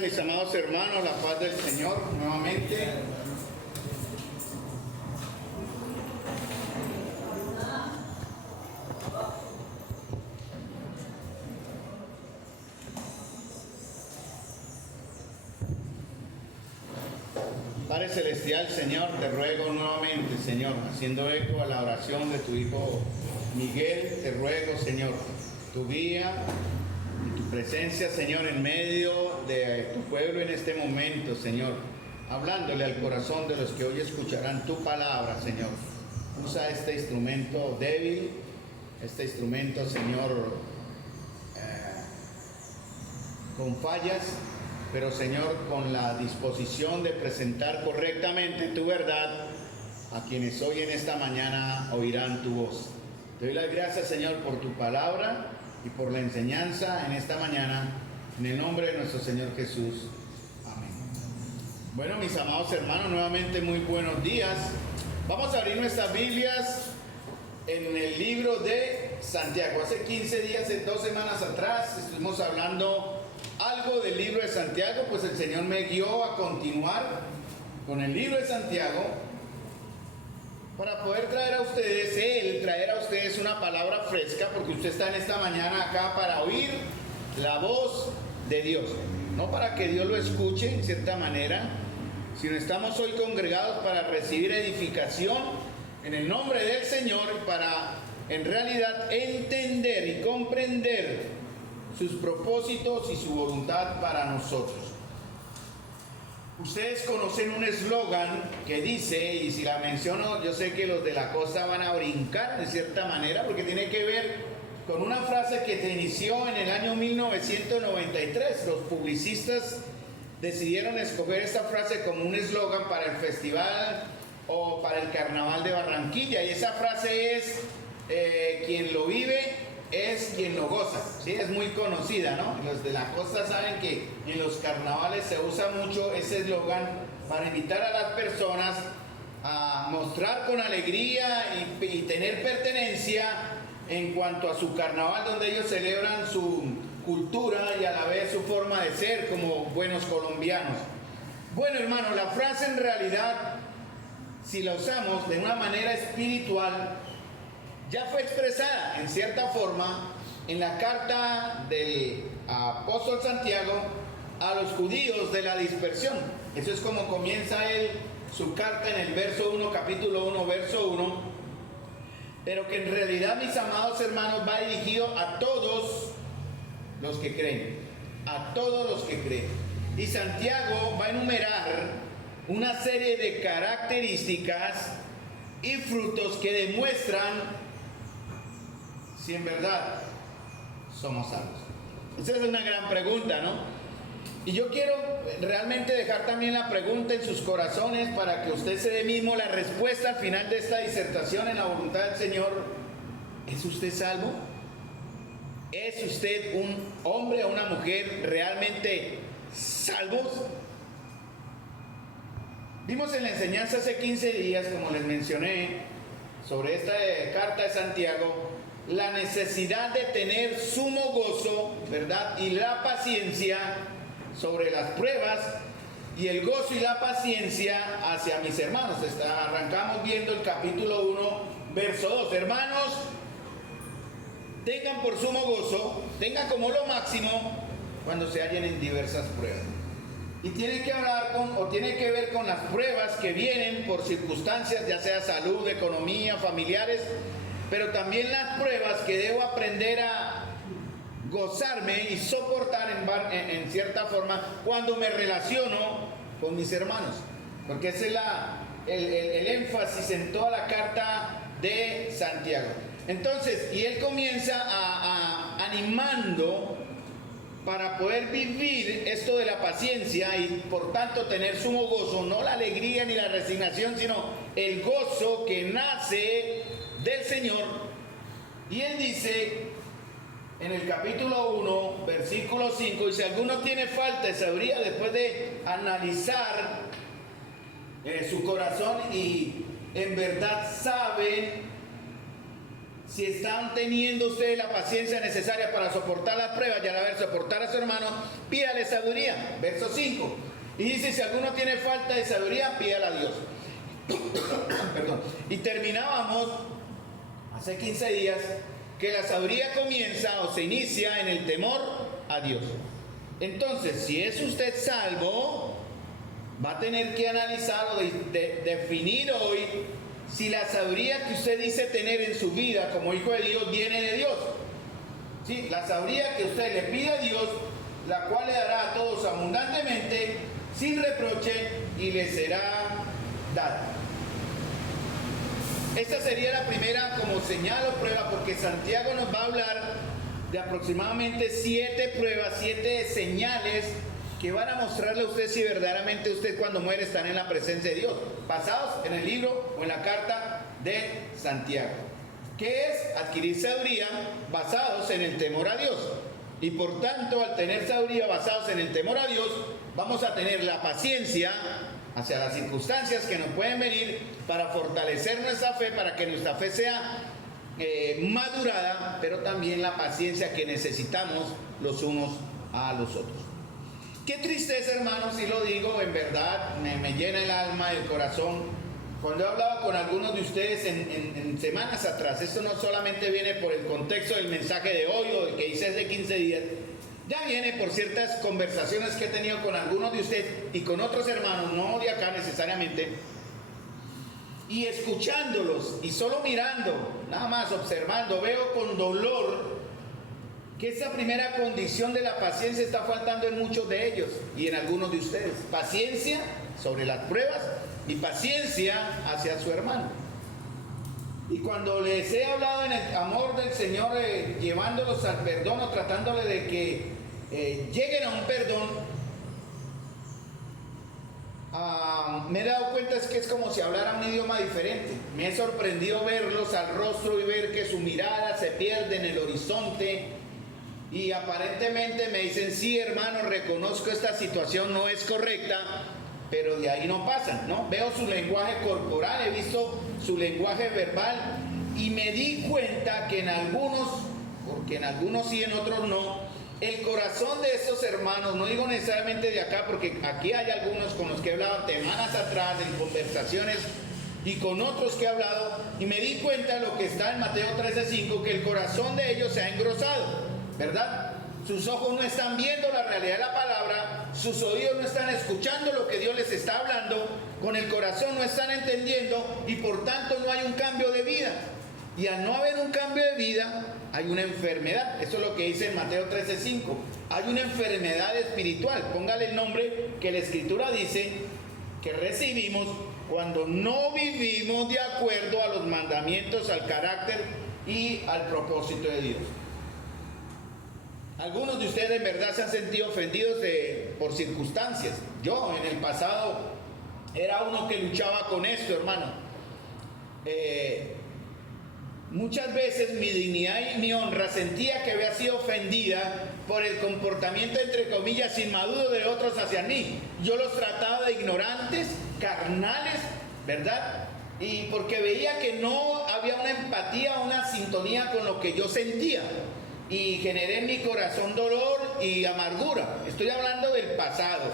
Mis amados hermanos, la paz del Señor nuevamente. Padre Celestial, Señor, te ruego nuevamente, Señor, haciendo eco a la oración de tu Hijo Miguel, te ruego, Señor, tu guía y tu presencia, Señor, en medio de tu pueblo en este momento, Señor, hablándole al corazón de los que hoy escucharán tu palabra, Señor. Usa este instrumento débil, este instrumento, Señor, con fallas, pero, Señor, con la disposición de presentar correctamente tu verdad a quienes hoy en esta mañana oirán tu voz. Te doy las gracias, Señor, por tu palabra y por la enseñanza en esta mañana, en el nombre de nuestro Señor Jesús. Amén. Bueno, mis amados hermanos, nuevamente muy buenos días. Vamos a abrir nuestras Biblias en el libro de Santiago. Hace 15 días, 2 semanas atrás, estuvimos hablando algo del libro de Santiago, pues el Señor me guió a continuar con el libro de Santiago para poder traer a ustedes una palabra fresca, porque usted está en esta mañana acá para oír la voz de Dios, no para que Dios lo escuche en cierta manera, sino estamos hoy congregados para recibir edificación en el nombre del Señor, para en realidad entender y comprender sus propósitos y su voluntad para nosotros. Ustedes conocen un eslogan que dice, y si la menciono, yo sé que los de la costa van a brincar de cierta manera, porque tiene que ver con una frase que se inició en el año 1993. Los publicistas decidieron escoger esta frase como un eslogan para el festival o para el carnaval de Barranquilla, y esa frase es, quien lo vive es quien lo goza. ¿Sí? Es muy conocida, ¿no? Los de la costa saben que en los carnavales se usa mucho ese eslogan para invitar a las personas a mostrar con alegría y tener pertenencia en cuanto a su carnaval, donde ellos celebran su cultura y a la vez su forma de ser como buenos colombianos. Bueno, hermano, la frase en realidad, si la usamos de una manera espiritual, ya fue expresada en cierta forma en la carta del apóstol Santiago a los judíos de la dispersión. Eso es como comienza él su carta en el verso 1, capítulo 1, verso 1. Pero que en realidad, mis amados hermanos, va dirigido a todos los que creen. A todos los que creen. Y Santiago va a enumerar una serie de características y frutos que demuestran si en verdad somos salvos. Esa es una gran pregunta, ¿no? Y yo quiero realmente dejar también la pregunta en sus corazones para que usted se dé mismo la respuesta al final de esta disertación en la voluntad del Señor. ¿Es usted salvo? ¿Es usted un hombre o una mujer realmente salvos? Vimos en la enseñanza hace 15 días, como les mencioné, sobre esta carta de Santiago, la necesidad de tener sumo gozo, ¿verdad? Y la paciencia sobre las pruebas, y el gozo y la paciencia hacia mis hermanos. Arrancamos viendo el capítulo 1, verso 2. Hermanos, tengan por sumo gozo, tengan como lo máximo cuando se hallen en diversas pruebas. Y tiene que hablar tiene que ver con las pruebas que vienen por circunstancias, ya sea salud, economía, familiares, pero también las pruebas que debo aprender a gozarme y soportar en cierta forma cuando me relaciono con mis hermanos. Porque ese es el énfasis en toda la carta de Santiago. Entonces, y él comienza animando para poder vivir esto de la paciencia y por tanto tener sumo gozo, no la alegría ni la resignación, sino el gozo que nace del Señor. Y él dice en el capítulo 1, versículo 5, y si alguno tiene falta de sabiduría, después de analizar su corazón y en verdad si están teniendo ustedes la paciencia necesaria para soportar las pruebas y al haber soportar a su hermano, pídale sabiduría. Verso 5. Y dice, si alguno tiene falta de sabiduría, pídala a Dios. Perdón. Y terminábamos hace 15 días que la sabiduría comienza o se inicia en el temor a Dios. Entonces, si es usted salvo, va a tener que analizar o definir hoy si la sabiduría que usted dice tener en su vida como hijo de Dios viene de Dios. Sí, la sabiduría que usted le pide a Dios, la cual le dará a todos abundantemente, sin reproche, y le será dada. Esta sería la primera como señal o prueba, porque Santiago nos va a hablar de aproximadamente 7 pruebas, 7 señales que van a mostrarle a usted si verdaderamente usted cuando muere está en la presencia de Dios, basados en el libro o en la carta de Santiago. ¿Qué es? Adquirir sabiduría basados en el temor a Dios. Y por tanto, al tener sabiduría basados en el temor a Dios, vamos a tener la paciencia hacia las circunstancias que nos pueden venir para fortalecer nuestra fe, para que nuestra fe sea madurada, pero también la paciencia que necesitamos los unos a los otros. Qué tristeza, hermanos, si lo digo, en verdad me llena el alma, el corazón. Cuando he hablado con algunos de ustedes en semanas atrás, esto no solamente viene por el contexto del mensaje de hoy o del que hice hace 15 días, ya viene por ciertas conversaciones que he tenido con algunos de ustedes y con otros hermanos, no de acá necesariamente, y escuchándolos y solo mirando, nada más observando, veo con dolor que esa primera condición de la paciencia está faltando en muchos de ellos y en algunos de ustedes. Paciencia sobre las pruebas y paciencia hacia su hermano. Y cuando les he hablado en el amor del Señor, llevándolos al perdón o tratándole de que lleguen a un perdón, me he dado cuenta que es como si hablara un idioma diferente. Me he sorprendido verlos al rostro y ver que su mirada se pierde en el horizonte. Y aparentemente me dicen, sí, hermano, reconozco esta situación no es correcta, pero de ahí no pasan, ¿no? Veo su lenguaje corporal, he visto su lenguaje verbal y me di cuenta que en algunos, porque en algunos sí, en otros no, el corazón de estos hermanos, no digo necesariamente de acá, porque aquí hay algunos con los que he hablado semanas atrás en conversaciones y con otros que he hablado, y me di cuenta de lo que está en Mateo 13:5, que el corazón de ellos se ha engrosado, ¿verdad? Sus ojos no están viendo la realidad de la palabra, sus oídos no están escuchando lo que Dios les está hablando, con el corazón no están entendiendo y por tanto no hay un cambio de vida. Y al no haber un cambio de vida, hay una enfermedad. Eso es lo que dice en Mateo 13:5. Hay una enfermedad espiritual. Póngale el nombre que la Escritura dice que recibimos cuando no vivimos de acuerdo a los mandamientos, al carácter y al propósito de Dios. Algunos de ustedes en verdad se han sentido ofendidos por circunstancias. Yo en el pasado era uno que luchaba con esto, hermano. Muchas veces mi dignidad y mi honra sentía que había sido ofendida por el comportamiento, entre comillas, inmaduro de otros hacia mí. Yo los trataba de ignorantes, carnales, ¿verdad? Y porque veía que no había una empatía, una sintonía con lo que yo sentía. Y generé en mi corazón dolor y amargura. Estoy hablando del pasado.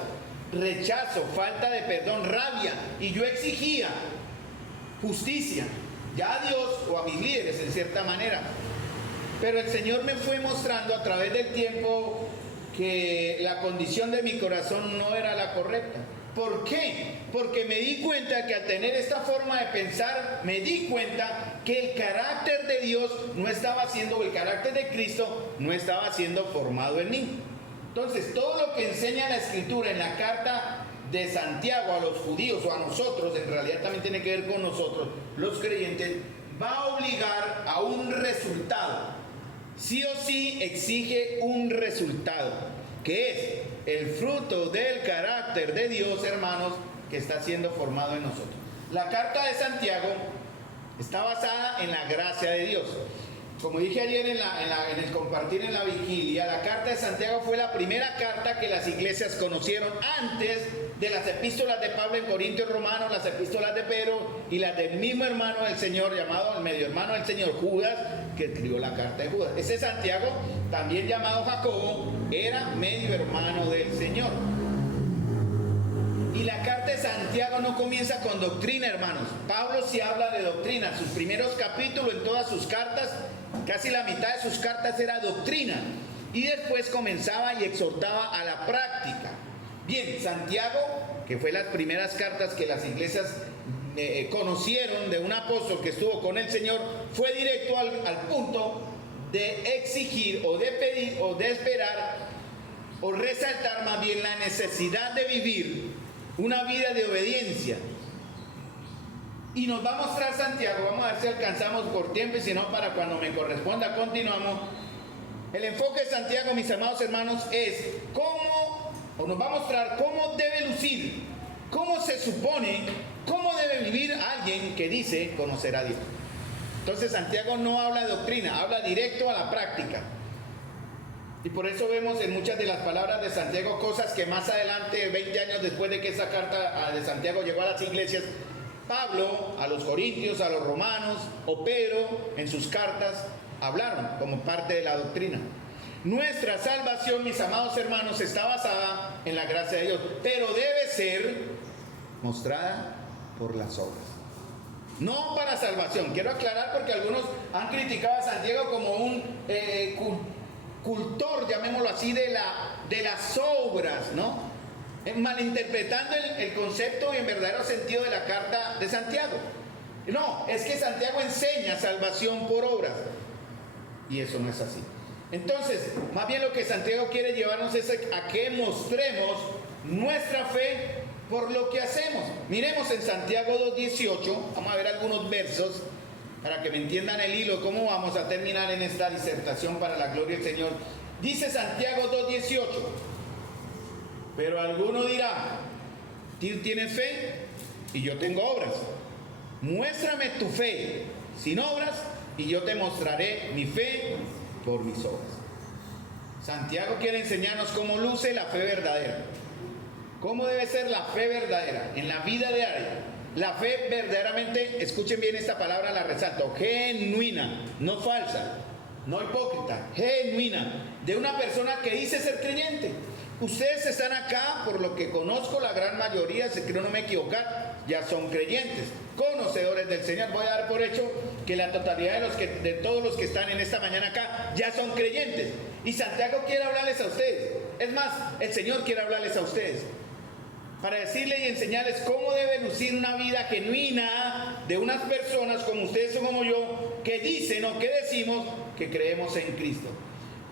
Rechazo, falta de perdón, rabia. Y yo exigía justicia, ya a Dios o a mis líderes en cierta manera. Pero el Señor me fue mostrando a través del tiempo que la condición de mi corazón no era la correcta. ¿Por qué? Porque me di cuenta que al tener esta forma de pensar, me di cuenta que el carácter de Dios no estaba siendo, el carácter de Cristo no estaba siendo formado en mí. Entonces, todo lo que enseña la Escritura en la carta de Santiago a los judíos o a nosotros, en realidad también tiene que ver con nosotros, los creyentes, va a obligar a un resultado. Sí o sí exige un resultado, que es el fruto del carácter de Dios, hermanos, que está siendo formado en nosotros. La carta de Santiago está basada en la gracia de Dios. Como dije ayer en el compartir en la vigilia, la carta de Santiago fue la primera carta que las iglesias conocieron antes de las epístolas de Pablo en Corintios y Romanos, las epístolas de Pedro y las del mismo hermano del Señor, llamado el medio hermano del Señor, Judas, que escribió la carta de Judas. Ese Santiago, también llamado Jacobo, era medio hermano del Señor. Y la carta de Santiago no comienza con doctrina, hermanos. Pablo sí habla de doctrina. Sus primeros capítulos en todas sus cartas, casi la mitad de sus cartas era doctrina. Y después comenzaba y exhortaba a la práctica. Bien, Santiago, que fue las primeras cartas que las iglesias conocieron de un apóstol que estuvo con el Señor, fue directo al punto de exigir o de pedir o de esperar o resaltar más bien la necesidad de vivir una vida de obediencia. Y nos va a mostrar Santiago, vamos a ver si alcanzamos por tiempo y si no, para cuando me corresponda continuamos. El enfoque de Santiago, mis amados hermanos, es cómo, o nos va a mostrar cómo debe lucir, cómo se supone, cómo debe vivir alguien que dice conocer a Dios. Entonces Santiago no habla de doctrina, habla directo a la práctica. Y por eso vemos en muchas de las palabras de Santiago cosas que más adelante, 20 años después de que esa carta de Santiago llegó a las iglesias, Pablo a los corintios, a los romanos o Pedro en sus cartas hablaron como parte de la doctrina. Nuestra salvación, mis amados hermanos, está basada en la gracia de Dios, pero debe ser mostrada por las obras. No para salvación. Quiero aclarar porque algunos han criticado a Santiago como un cultor, llamémoslo así, de las obras, ¿no? Malinterpretando el concepto y en verdadero sentido de la carta de Santiago. No, es que Santiago enseña salvación por obras. Y eso no es así. Entonces, más bien lo que Santiago quiere llevarnos es a que mostremos nuestra fe por lo que hacemos. Miremos en Santiago 2:18, vamos a ver algunos versos para que me entiendan el hilo, cómo vamos a terminar en esta disertación para la gloria del Señor. Dice Santiago 2:18, pero alguno dirá, tú tienes fe y yo tengo obras. Muéstrame tu fe sin obras y yo te mostraré mi fe por mis obras. Santiago quiere enseñarnos cómo luce la fe verdadera. ¿Cómo debe ser la fe verdadera en la vida diaria? La fe verdaderamente, escuchen bien esta palabra, la resalto, genuina, no falsa, no hipócrita, genuina, de una persona que dice ser creyente. Ustedes están acá, por lo que conozco, la gran mayoría, si creo no me equivocar, ya son creyentes, conocedores del Señor. Voy a dar por hecho que la totalidad de todos los que están en esta mañana acá ya son creyentes. Y Santiago quiere hablarles a ustedes. Es más, el Señor quiere hablarles a ustedes para decirles y enseñarles cómo debe lucir una vida genuina de unas personas como ustedes o como yo, que dicen o que decimos que creemos en Cristo.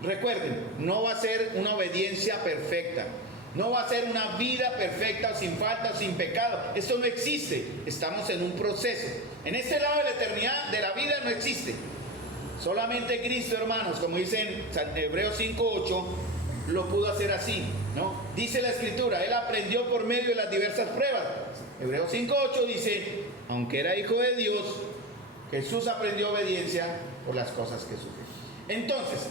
Recuerden, no va a ser una obediencia perfecta, no va a ser una vida perfecta o sin falta o sin pecado. Esto no existe, estamos en un proceso. En este lado de la eternidad de la vida no existe. Solamente Cristo, hermanos, como dice en Hebreos 5:8, lo pudo hacer así, ¿no? Dice la Escritura, Él aprendió por medio de las diversas pruebas. Hebreos 5:8 dice, aunque era hijo de Dios, Jesús aprendió obediencia por las cosas que sufrió. Entonces,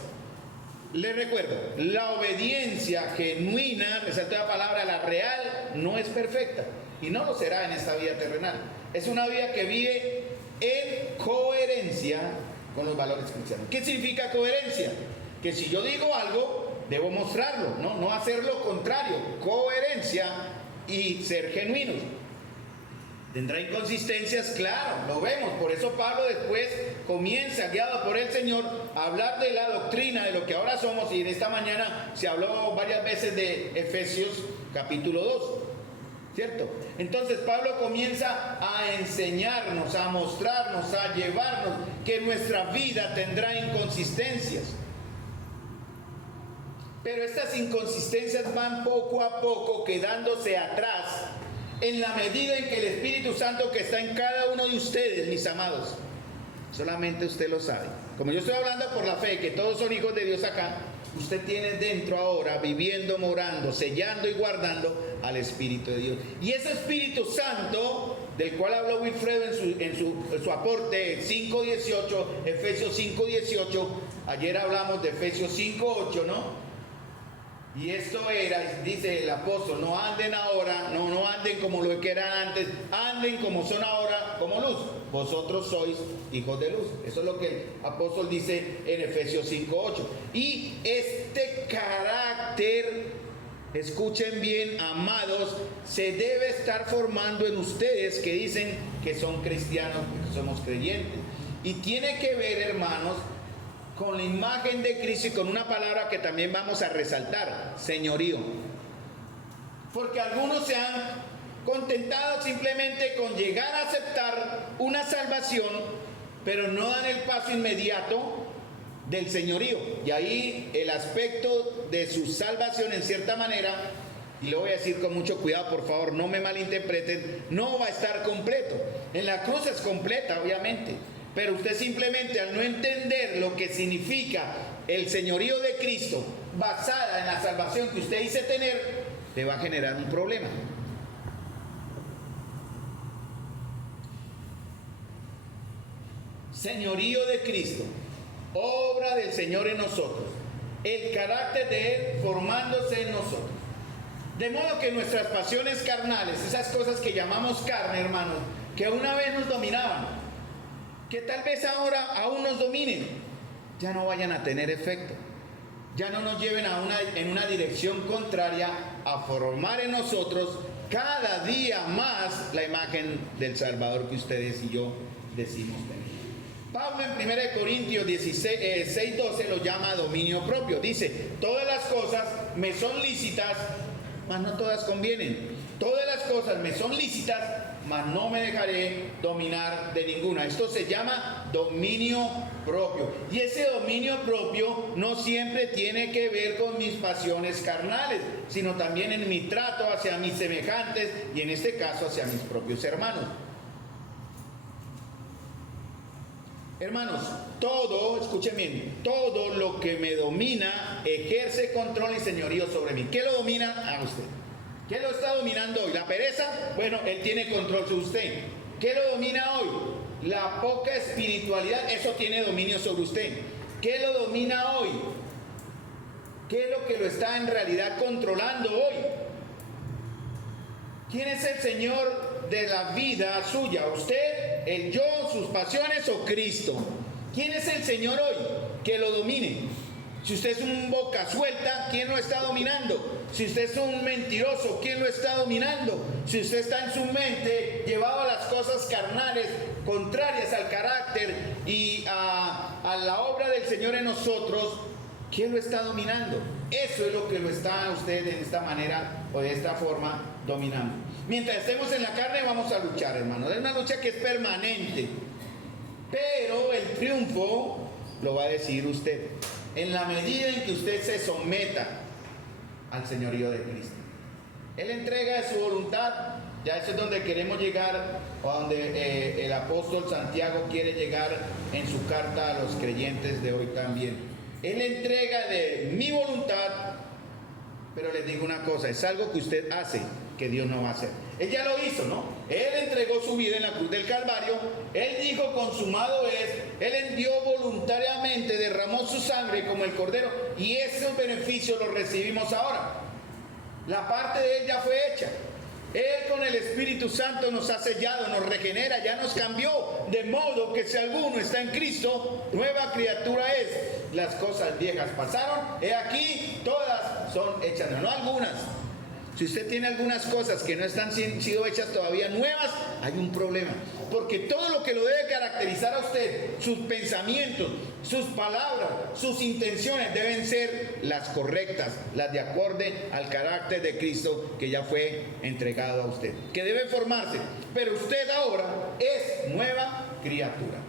les recuerdo, la obediencia genuina, resalto la palabra, la real, no es perfecta y no lo será en esta vida terrenal. Es una vida que vive en coherencia con los valores cristianos. ¿Qué significa coherencia? Que si yo digo algo, debo mostrarlo, no hacer lo contrario. Coherencia y ser genuinos. ¿Tendrá inconsistencias? Claro, lo vemos. Por eso Pablo después comienza, guiado por el Señor, a hablar de la doctrina, de lo que ahora somos. Y en esta mañana se habló varias veces de Efesios capítulo 2, ¿cierto? Entonces Pablo comienza a enseñarnos, a mostrarnos, a llevarnos que nuestra vida tendrá inconsistencias. Pero estas inconsistencias van poco a poco quedándose atrás en la medida en que el Espíritu Santo que está en cada uno de ustedes, mis amados, solamente usted lo sabe. Como yo estoy hablando por la fe, que todos son hijos de Dios acá, usted tiene dentro ahora, viviendo, morando, sellando y guardando al Espíritu de Dios. Y ese Espíritu Santo del cual habló Wilfredo en su aporte 5.18, Efesios 5.18. Ayer hablamos de Efesios 5.8, ¿no? Y esto era, dice el apóstol, no anden ahora, no anden como lo que eran antes, anden como son ahora, como luz. Vosotros sois hijos de luz. Eso es lo que el apóstol dice en Efesios 5.8. Y este carácter, escuchen bien, amados, se debe estar formando en ustedes que dicen que son cristianos, que somos creyentes. Y tiene que ver, hermanos, con la imagen de Cristo y con una palabra que también vamos a resaltar: señorío. Porque algunos se han contentado simplemente con llegar a aceptar una salvación, pero no dan el paso inmediato del señorío. Y ahí el aspecto de su salvación, en cierta manera, y lo voy a decir con mucho cuidado, por favor, no me malinterpreten, no va a estar completo. En la cruz es completa, obviamente, pero usted simplemente, al no entender lo que significa el señorío de Cristo basada en la salvación que usted dice tener, le va a generar un problema. Señorío de Cristo, obra del Señor en nosotros, el carácter de Él formándose en nosotros. De modo que nuestras pasiones carnales, esas cosas que llamamos carne, hermanos, que una vez nos dominaban, que tal vez ahora aún nos dominen, ya no vayan a tener efecto, ya no nos lleven en una dirección contraria a formar en nosotros cada día más la imagen del Salvador que ustedes y yo decimos tener. Pablo en 1 Corintios 6:12 lo llama dominio propio. Dice: todas las cosas me son lícitas, mas no todas convienen. Todas las cosas me son lícitas, mas no me dejaré dominar de ninguna. Esto se llama dominio propio. Y ese dominio propio no siempre tiene que ver con mis pasiones carnales, sino también en mi trato hacia mis semejantes y en este caso hacia mis propios hermanos. Hermanos, todo, escuchen bien, todo lo que me domina ejerce control y señorío sobre mí. ¿Qué lo domina a usted? ¿Qué lo está dominando hoy? ¿La pereza? Bueno, él tiene control sobre usted. ¿Qué lo domina hoy? La poca espiritualidad, eso tiene dominio sobre usted. ¿Qué lo domina hoy? ¿Qué es lo que lo está en realidad controlando hoy? ¿Quién es el Señor de la vida suya? ¿Usted, el yo, sus pasiones o Cristo? ¿Quién es el Señor hoy que lo domine? Si usted es un boca suelta, ¿quién lo está dominando? Si usted es un mentiroso, ¿quién lo está dominando? Si usted está en su mente llevado a las cosas carnales, contrarias al carácter y a la obra del Señor en nosotros, ¿quién lo está dominando? Eso es lo que lo está usted de esta manera o de esta forma dominando. Mientras estemos en la carne vamos a luchar, hermano. Es una lucha que es permanente. Pero el triunfo lo va a decidir usted, en la medida en que usted se someta al señorío de Cristo. Él entrega de su voluntad. Ya eso es donde queremos llegar, o donde el apóstol Santiago quiere llegar en su carta a los creyentes de hoy también. Él entrega de mi voluntad, pero les digo una cosa, es algo que usted hace que Dios no va a hacer. Él ya lo hizo, ¿no? Él entregó su vida en la cruz del Calvario. Él dijo: consumado es. Él envió voluntariamente, derramó su sangre como el cordero, y esos beneficios los recibimos ahora. La parte de él ya fue hecha. Él con el Espíritu Santo nos ha sellado, nos regenera, ya nos cambió, de modo que si alguno está en Cristo, nueva criatura es. Las cosas viejas pasaron, he aquí, todas son hechas, no algunas. Si usted tiene algunas cosas que no están sido hechas todavía nuevas, hay un problema. Porque todo lo que lo debe caracterizar a usted, sus pensamientos, sus palabras, sus intenciones deben ser las correctas, las de acorde al carácter de Cristo que ya fue entregado a usted, que debe formarse. Pero usted ahora es nueva criatura.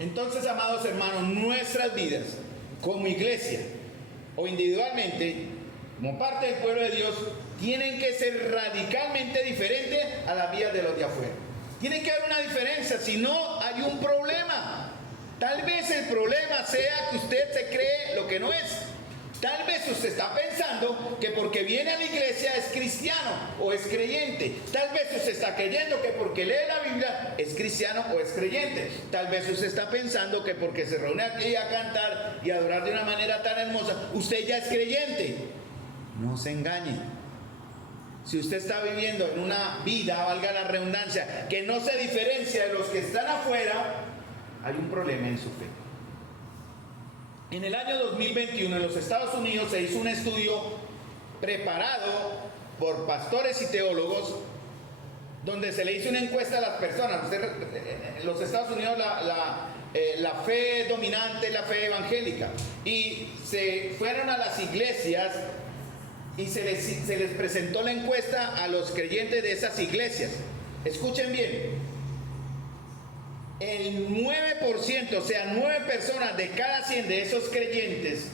Entonces, amados hermanos, nuestras vidas como iglesia o individualmente, como parte del pueblo de Dios, tienen que ser radicalmente diferentes a las vidas de los de afuera. Tiene que haber una diferencia, si no hay un problema. Tal vez el problema sea que usted se cree lo que no es. Tal vez usted está pensando que porque viene a la iglesia es cristiano o es creyente. Tal vez usted está creyendo que porque lee la Biblia es cristiano o es creyente. Tal vez usted está pensando que porque se reúne aquí a cantar y adorar de una manera tan hermosa, usted ya es creyente. No se engañe. Si usted está viviendo en una vida, valga la redundancia, que no se diferencia de los que están afuera, hay un problema en su fe. En el año 2021 en los Estados Unidos se hizo un estudio preparado por pastores y teólogos donde se le hizo una encuesta a las personas. En los Estados Unidos la fe dominante es la fe evangélica, y se fueron a las iglesias y se les presentó la encuesta a los creyentes de esas iglesias. Escuchen bien. El 9%, o sea, 9 personas de cada 100 de esos creyentes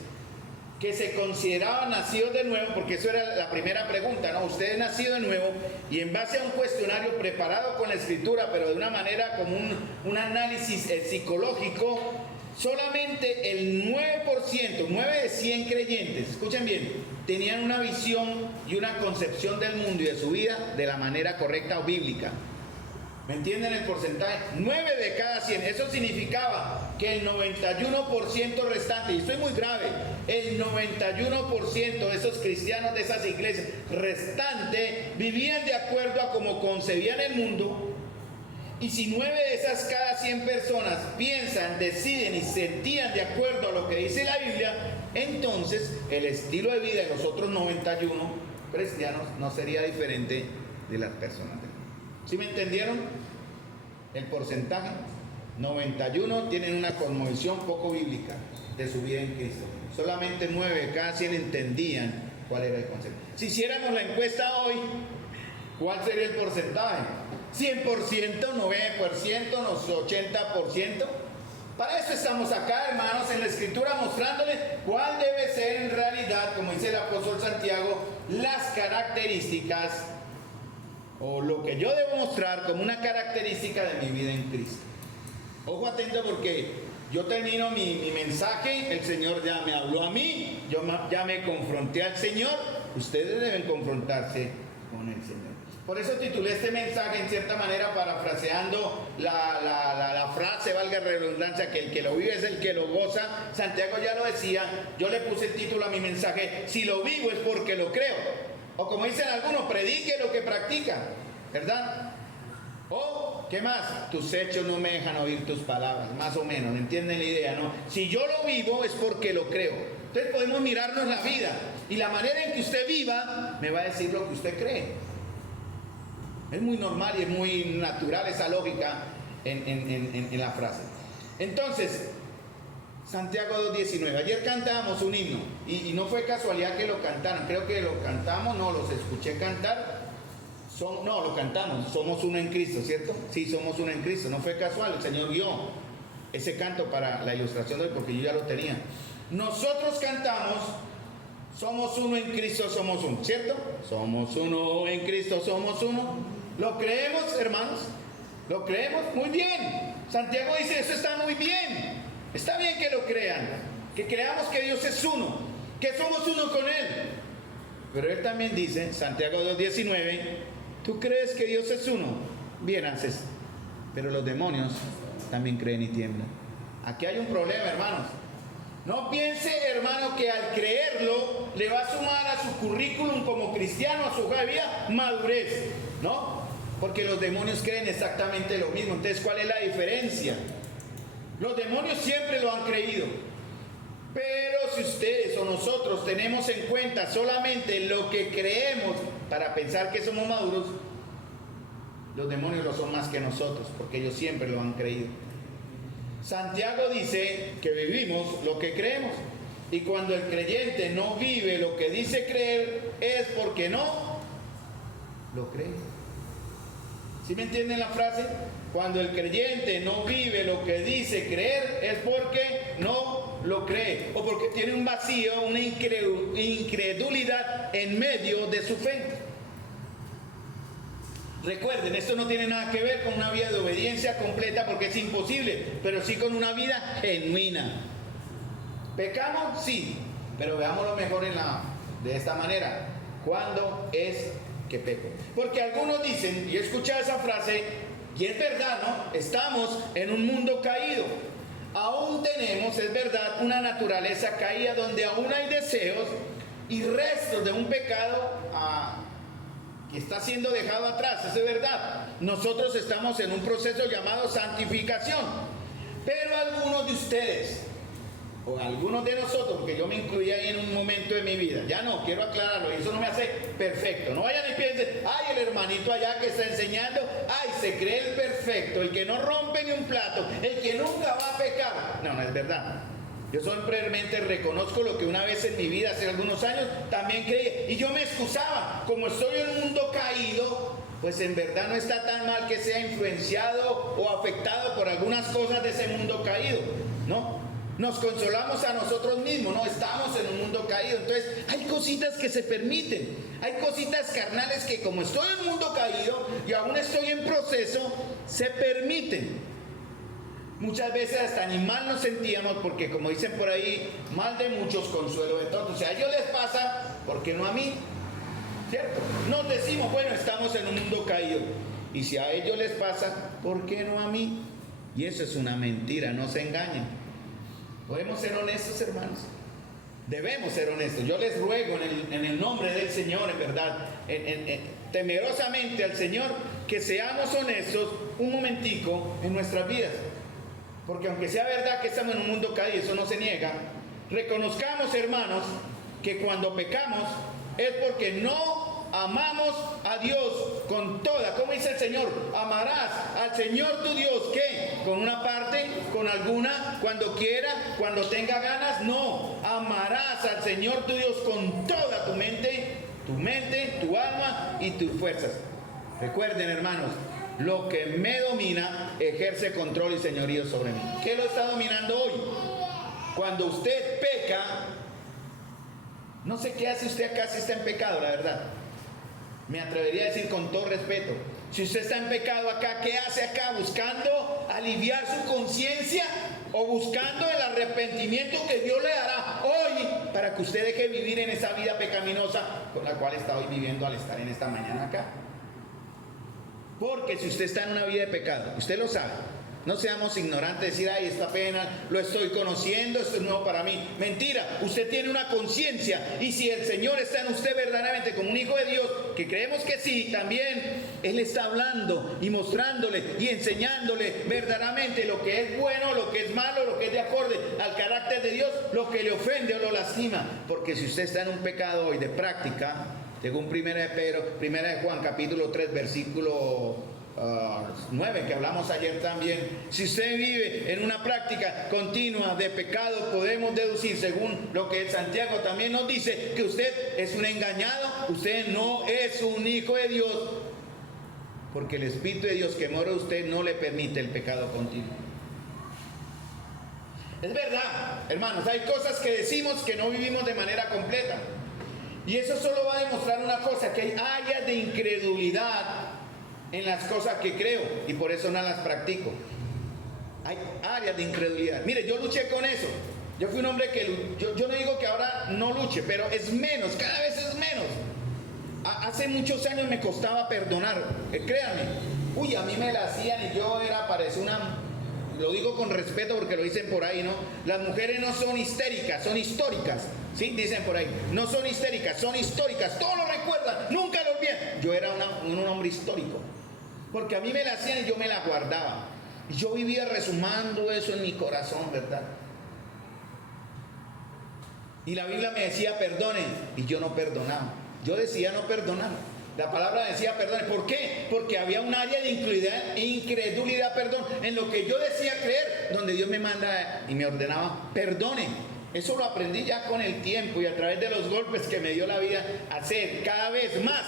que se consideraban nacidos de nuevo, porque eso era la primera pregunta, ¿no? Usted es nacido de nuevo, y en base a un cuestionario preparado con la escritura, pero de una manera como un análisis psicológico, solamente el 9%, 9 de 100 creyentes, escuchen bien, tenían una visión y una concepción del mundo y de su vida de la manera correcta o bíblica. ¿Me entienden el porcentaje? 9 de cada 100. Eso significaba que el 91% restante, y esto es muy grave, el 91% de esos cristianos de esas iglesias restante vivían de acuerdo a cómo concebían el mundo. Y si 9 de esas cada 100 personas piensan, deciden y sentían de acuerdo a lo que dice la Biblia, entonces el estilo de vida de los otros 91 cristianos no sería diferente de las personas. ¿Sí me entendieron? El porcentaje. 91 tienen una cosmovisión poco bíblica de su vida en Cristo. Solamente 9 de cada 100 entendían cuál era el concepto. Si hiciéramos la encuesta hoy, ¿cuál sería el porcentaje? 100%, 9%, 80%. Para eso estamos acá, hermanos, en la Escritura, mostrándoles cuál debe ser en realidad, como dice el apóstol Santiago, las características o lo que yo debo mostrar como una característica de mi vida en Cristo. Ojo atento, porque yo termino mi mensaje, el Señor ya me habló a mí, yo ya me confronté al Señor, ustedes deben confrontarse con el Señor. Por eso titulé este mensaje en cierta manera parafraseando la frase, valga la redundancia, que el que lo vive es el que lo goza. Santiago ya lo decía, yo le puse el título a mi mensaje, si lo vivo es porque lo creo. O como dicen algunos, predique lo que practica, ¿verdad? O, ¿qué más? Tus hechos no me dejan oír tus palabras, más o menos, ¿entienden la idea, no? Si yo lo vivo es porque lo creo. Entonces podemos mirarnos la vida, y la manera en que usted viva me va a decir lo que usted cree. Es muy normal y es muy natural esa lógica en la frase. Entonces, Santiago 2.19. Ayer cantábamos un himno y no fue casualidad que lo cantaron. Creo que lo cantamos, no, los escuché cantar. No, lo cantamos. Somos uno en Cristo, ¿cierto? Sí, somos uno en Cristo. No fue casual, el Señor guió ese canto para la ilustración de hoy, porque yo ya lo tenía. Nosotros cantamos, somos uno en Cristo, somos uno, ¿cierto? Somos uno en Cristo, somos uno. ¿Lo creemos, hermanos? ¿Lo creemos? Muy bien. Santiago dice, eso está muy bien. Está bien que lo crean, que creamos que Dios es uno, que somos uno con Él. Pero Él también dice, Santiago 2.19, ¿tú crees que Dios es uno? Bien haces, pero los demonios también creen y tiemblan. Aquí hay un problema, hermanos. No piense, hermano, que al creerlo le va a sumar a su currículum como cristiano, a su hoja de vida, madurez, ¿no? Porque los demonios creen exactamente lo mismo. Entonces, ¿cuál es la diferencia? Los demonios siempre lo han creído. Pero si ustedes o nosotros tenemos en cuenta solamente lo que creemos para pensar que somos maduros, los demonios lo son más que nosotros, porque ellos siempre lo han creído. Santiago dice que vivimos lo que creemos. Y cuando el creyente no vive lo que dice creer, es porque no lo cree. ¿Sí me entienden la frase? Cuando el creyente no vive lo que dice creer, es porque no lo cree, o porque tiene un vacío, una incredulidad en medio de su fe. Recuerden, esto no tiene nada que ver con una vida de obediencia completa, porque es imposible, pero sí con una vida genuina. ¿Pecamos? Sí. Pero veámoslo mejor de esta manera. ¿Cuándo es que peco? Porque algunos dicen, y he escuchado esa frase, y es verdad, ¿no? Estamos en un mundo caído. Aún tenemos, es verdad, una naturaleza caída donde aún hay deseos y restos de un pecado que está siendo dejado atrás. Eso es verdad. Nosotros estamos en un proceso llamado santificación. Pero algunos de ustedes, o algunos de nosotros, porque yo me incluí ahí en un momento de mi vida, ya no, quiero aclararlo, y eso no me hace perfecto. No vayan y piensen, ay, el hermanito allá que está enseñando, ay, se cree el perfecto, el que no rompe ni un plato, el que nunca va a pecar. No, no es verdad. Yo simplemente reconozco lo que una vez en mi vida, hace algunos años, también creí, y yo me excusaba, como estoy en un mundo caído, pues en verdad no está tan mal que sea influenciado o afectado por algunas cosas de ese mundo caído, ¿no? Nos consolamos a nosotros mismos, no estamos en un mundo caído. Entonces hay cositas que se permiten, hay cositas carnales que como estoy en un mundo caído y aún estoy en proceso, se permiten. Muchas veces hasta ni mal nos sentíamos porque, como dicen por ahí, mal de muchos, consuelo de todos. O sea, a ellos les pasa, ¿por qué no a mí? ¿Cierto? Nos decimos, bueno, estamos en un mundo caído. Y si a ellos les pasa, ¿por qué no a mí? Y eso es una mentira, no se engañen. ¿Podemos ser honestos, hermanos? Debemos ser honestos. Yo les ruego en el nombre del Señor, en verdad, temerosamente al Señor, que seamos honestos un momentico en nuestras vidas. Porque aunque sea verdad que estamos en un mundo caído, eso no se niega, reconozcamos, hermanos, que cuando pecamos es porque no amamos a Dios con toda. ¿Cómo dice el Señor? Amarás al Señor tu Dios, ¿qué? ¿Con una parte? ¿Con alguna? ¿Cuando quiera? ¿Cuando tenga ganas? No. Amarás al Señor tu Dios con toda tu mente, tu alma y tus fuerzas. Recuerden, hermanos, lo que me domina ejerce control y señorío sobre mí. ¿Qué lo está dominando hoy? Cuando usted peca, no sé qué hace usted acá si está en pecado, la verdad. Me atrevería a decir con todo respeto, si usted está en pecado acá, ¿qué hace acá? ¿Buscando aliviar su conciencia o buscando el arrepentimiento que Dios le dará hoy para que usted deje de vivir en esa vida pecaminosa con la cual está hoy viviendo al estar en esta mañana acá? Porque si usted está en una vida de pecado, usted lo sabe. No seamos ignorantes de decir, ay, esta pena, lo estoy conociendo, esto es nuevo para mí. Mentira, usted tiene una conciencia y si el Señor está en usted verdaderamente como un hijo de Dios, que creemos que sí, también Él está hablando y mostrándole y enseñándole verdaderamente lo que es bueno, lo que es malo, lo que es de acorde al carácter de Dios, lo que le ofende o lo lastima. Porque si usted está en un pecado hoy de práctica, según primera de Juan, capítulo 3, versículo 9, que hablamos ayer también, si usted vive en una práctica continua de pecado, podemos deducir, según lo que Santiago también nos dice, que usted es un engañado, usted no es un hijo de Dios, porque el Espíritu de Dios que mora en usted no le permite el pecado continuo. Es verdad, hermanos, hay cosas que decimos que no vivimos de manera completa, y eso solo va a demostrar una cosa, que hay áreas de incredulidad en las cosas que creo y por eso no las practico. Hay áreas de incredulidad. Mire, yo luché con eso. Yo fui un hombre que yo no digo que ahora no luche, pero es menos, cada vez es menos. Hace muchos años me costaba perdonar, créanme. Uy, a mí me la hacían y yo parecía una... Lo digo con respeto porque lo dicen por ahí, ¿no? Las mujeres no son histéricas, son históricas. ¿Sí? Dicen por ahí. No son histéricas, son históricas. Todo lo recuerdan, nunca lo olvidan. Yo era un hombre histórico. Porque a mí me la hacían y yo me la guardaba. Y yo vivía resumando eso en mi corazón, ¿verdad? Y la Biblia me decía perdonen y yo no perdonaba. Yo decía no perdonar. La palabra decía perdón. ¿Por qué? Porque había un área de incredulidad, perdón, en lo que yo decía creer, donde Dios me manda y me ordenaba, perdone. Eso lo aprendí ya con el tiempo y a través de los golpes que me dio la vida, hacer cada vez más.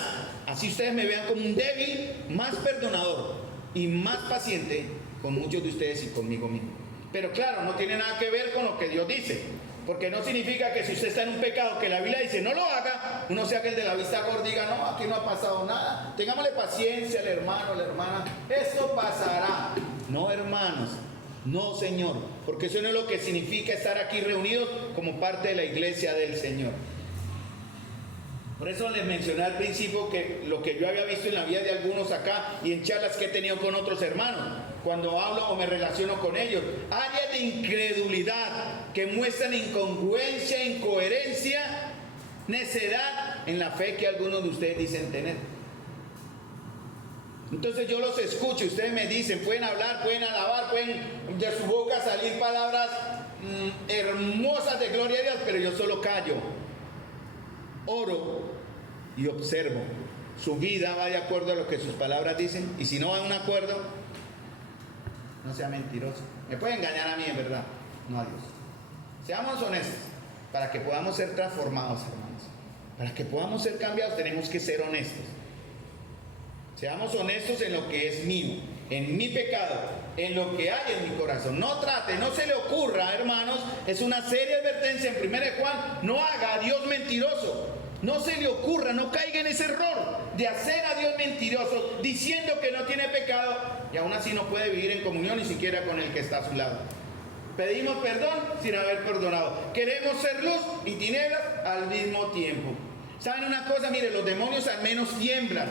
Así ustedes me vean como un débil, más perdonador y más paciente con muchos de ustedes y conmigo mismo. Pero claro, no tiene nada que ver con lo que Dios dice. Porque no significa que si usted está en un pecado que la Biblia dice no lo haga, uno sea que el de la vista gorda diga no, aquí no ha pasado nada. Tengámosle paciencia al hermano, a la hermana, esto pasará. No, hermanos, No, Señor, porque eso no es lo que significa estar aquí reunidos como parte de la iglesia del Señor. Por eso les mencioné al principio que lo que yo había visto en la vida de algunos acá y en charlas que he tenido con otros hermanos, cuando hablo o me relaciono con ellos, áreas de incredulidad que muestran incongruencia, incoherencia, necedad en la fe que algunos de ustedes dicen tener. Entonces yo los escucho, ustedes me dicen, pueden hablar, pueden alabar, pueden de su boca salir palabras hermosas de gloria a Dios, pero yo solo callo, oro y observo. Su vida va de acuerdo a lo que sus palabras dicen, y si no va de un acuerdo, no sea mentiroso. Me puede engañar a mí, en verdad, no a Dios. Seamos honestos, para que podamos ser transformados, hermanos. Para que podamos ser cambiados tenemos que ser honestos. Seamos honestos en lo que es mío, en mi pecado, en lo que hay en mi corazón. No trate, no se le ocurra, hermanos, es una seria advertencia en 1 Juan, no haga a Dios mentiroso. No se le ocurra, no caiga en ese error de hacer a Dios mentiroso, diciendo que no tiene pecado y aún así no puede vivir en comunión ni siquiera con el que está a su lado. Pedimos perdón sin haber perdonado. Queremos ser luz y tinieblas al mismo tiempo. ¿Saben una cosa? Mire, los demonios al menos tiemblan.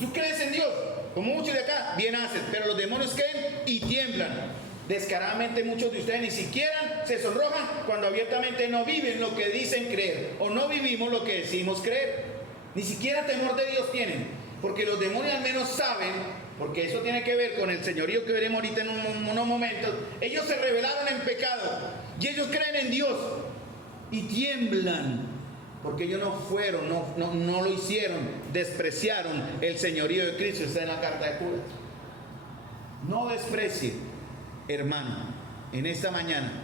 Tú crees en Dios, como muchos de acá, bien haces, pero los demonios creen y tiemblan. Descaradamente muchos de ustedes ni siquiera se sonrojan cuando abiertamente no viven lo que dicen creer, o no vivimos lo que decimos creer. Ni siquiera temor de Dios tienen, porque los demonios al menos saben, porque eso tiene que ver con el señorío que veremos ahorita en unos momentos. Ellos se rebelaron en pecado y ellos creen en Dios y tiemblan. Porque ellos no fueron, no lo hicieron, despreciaron el señorío de Cristo. Está en la carta de Judas. No desprecie, hermano, en esta mañana.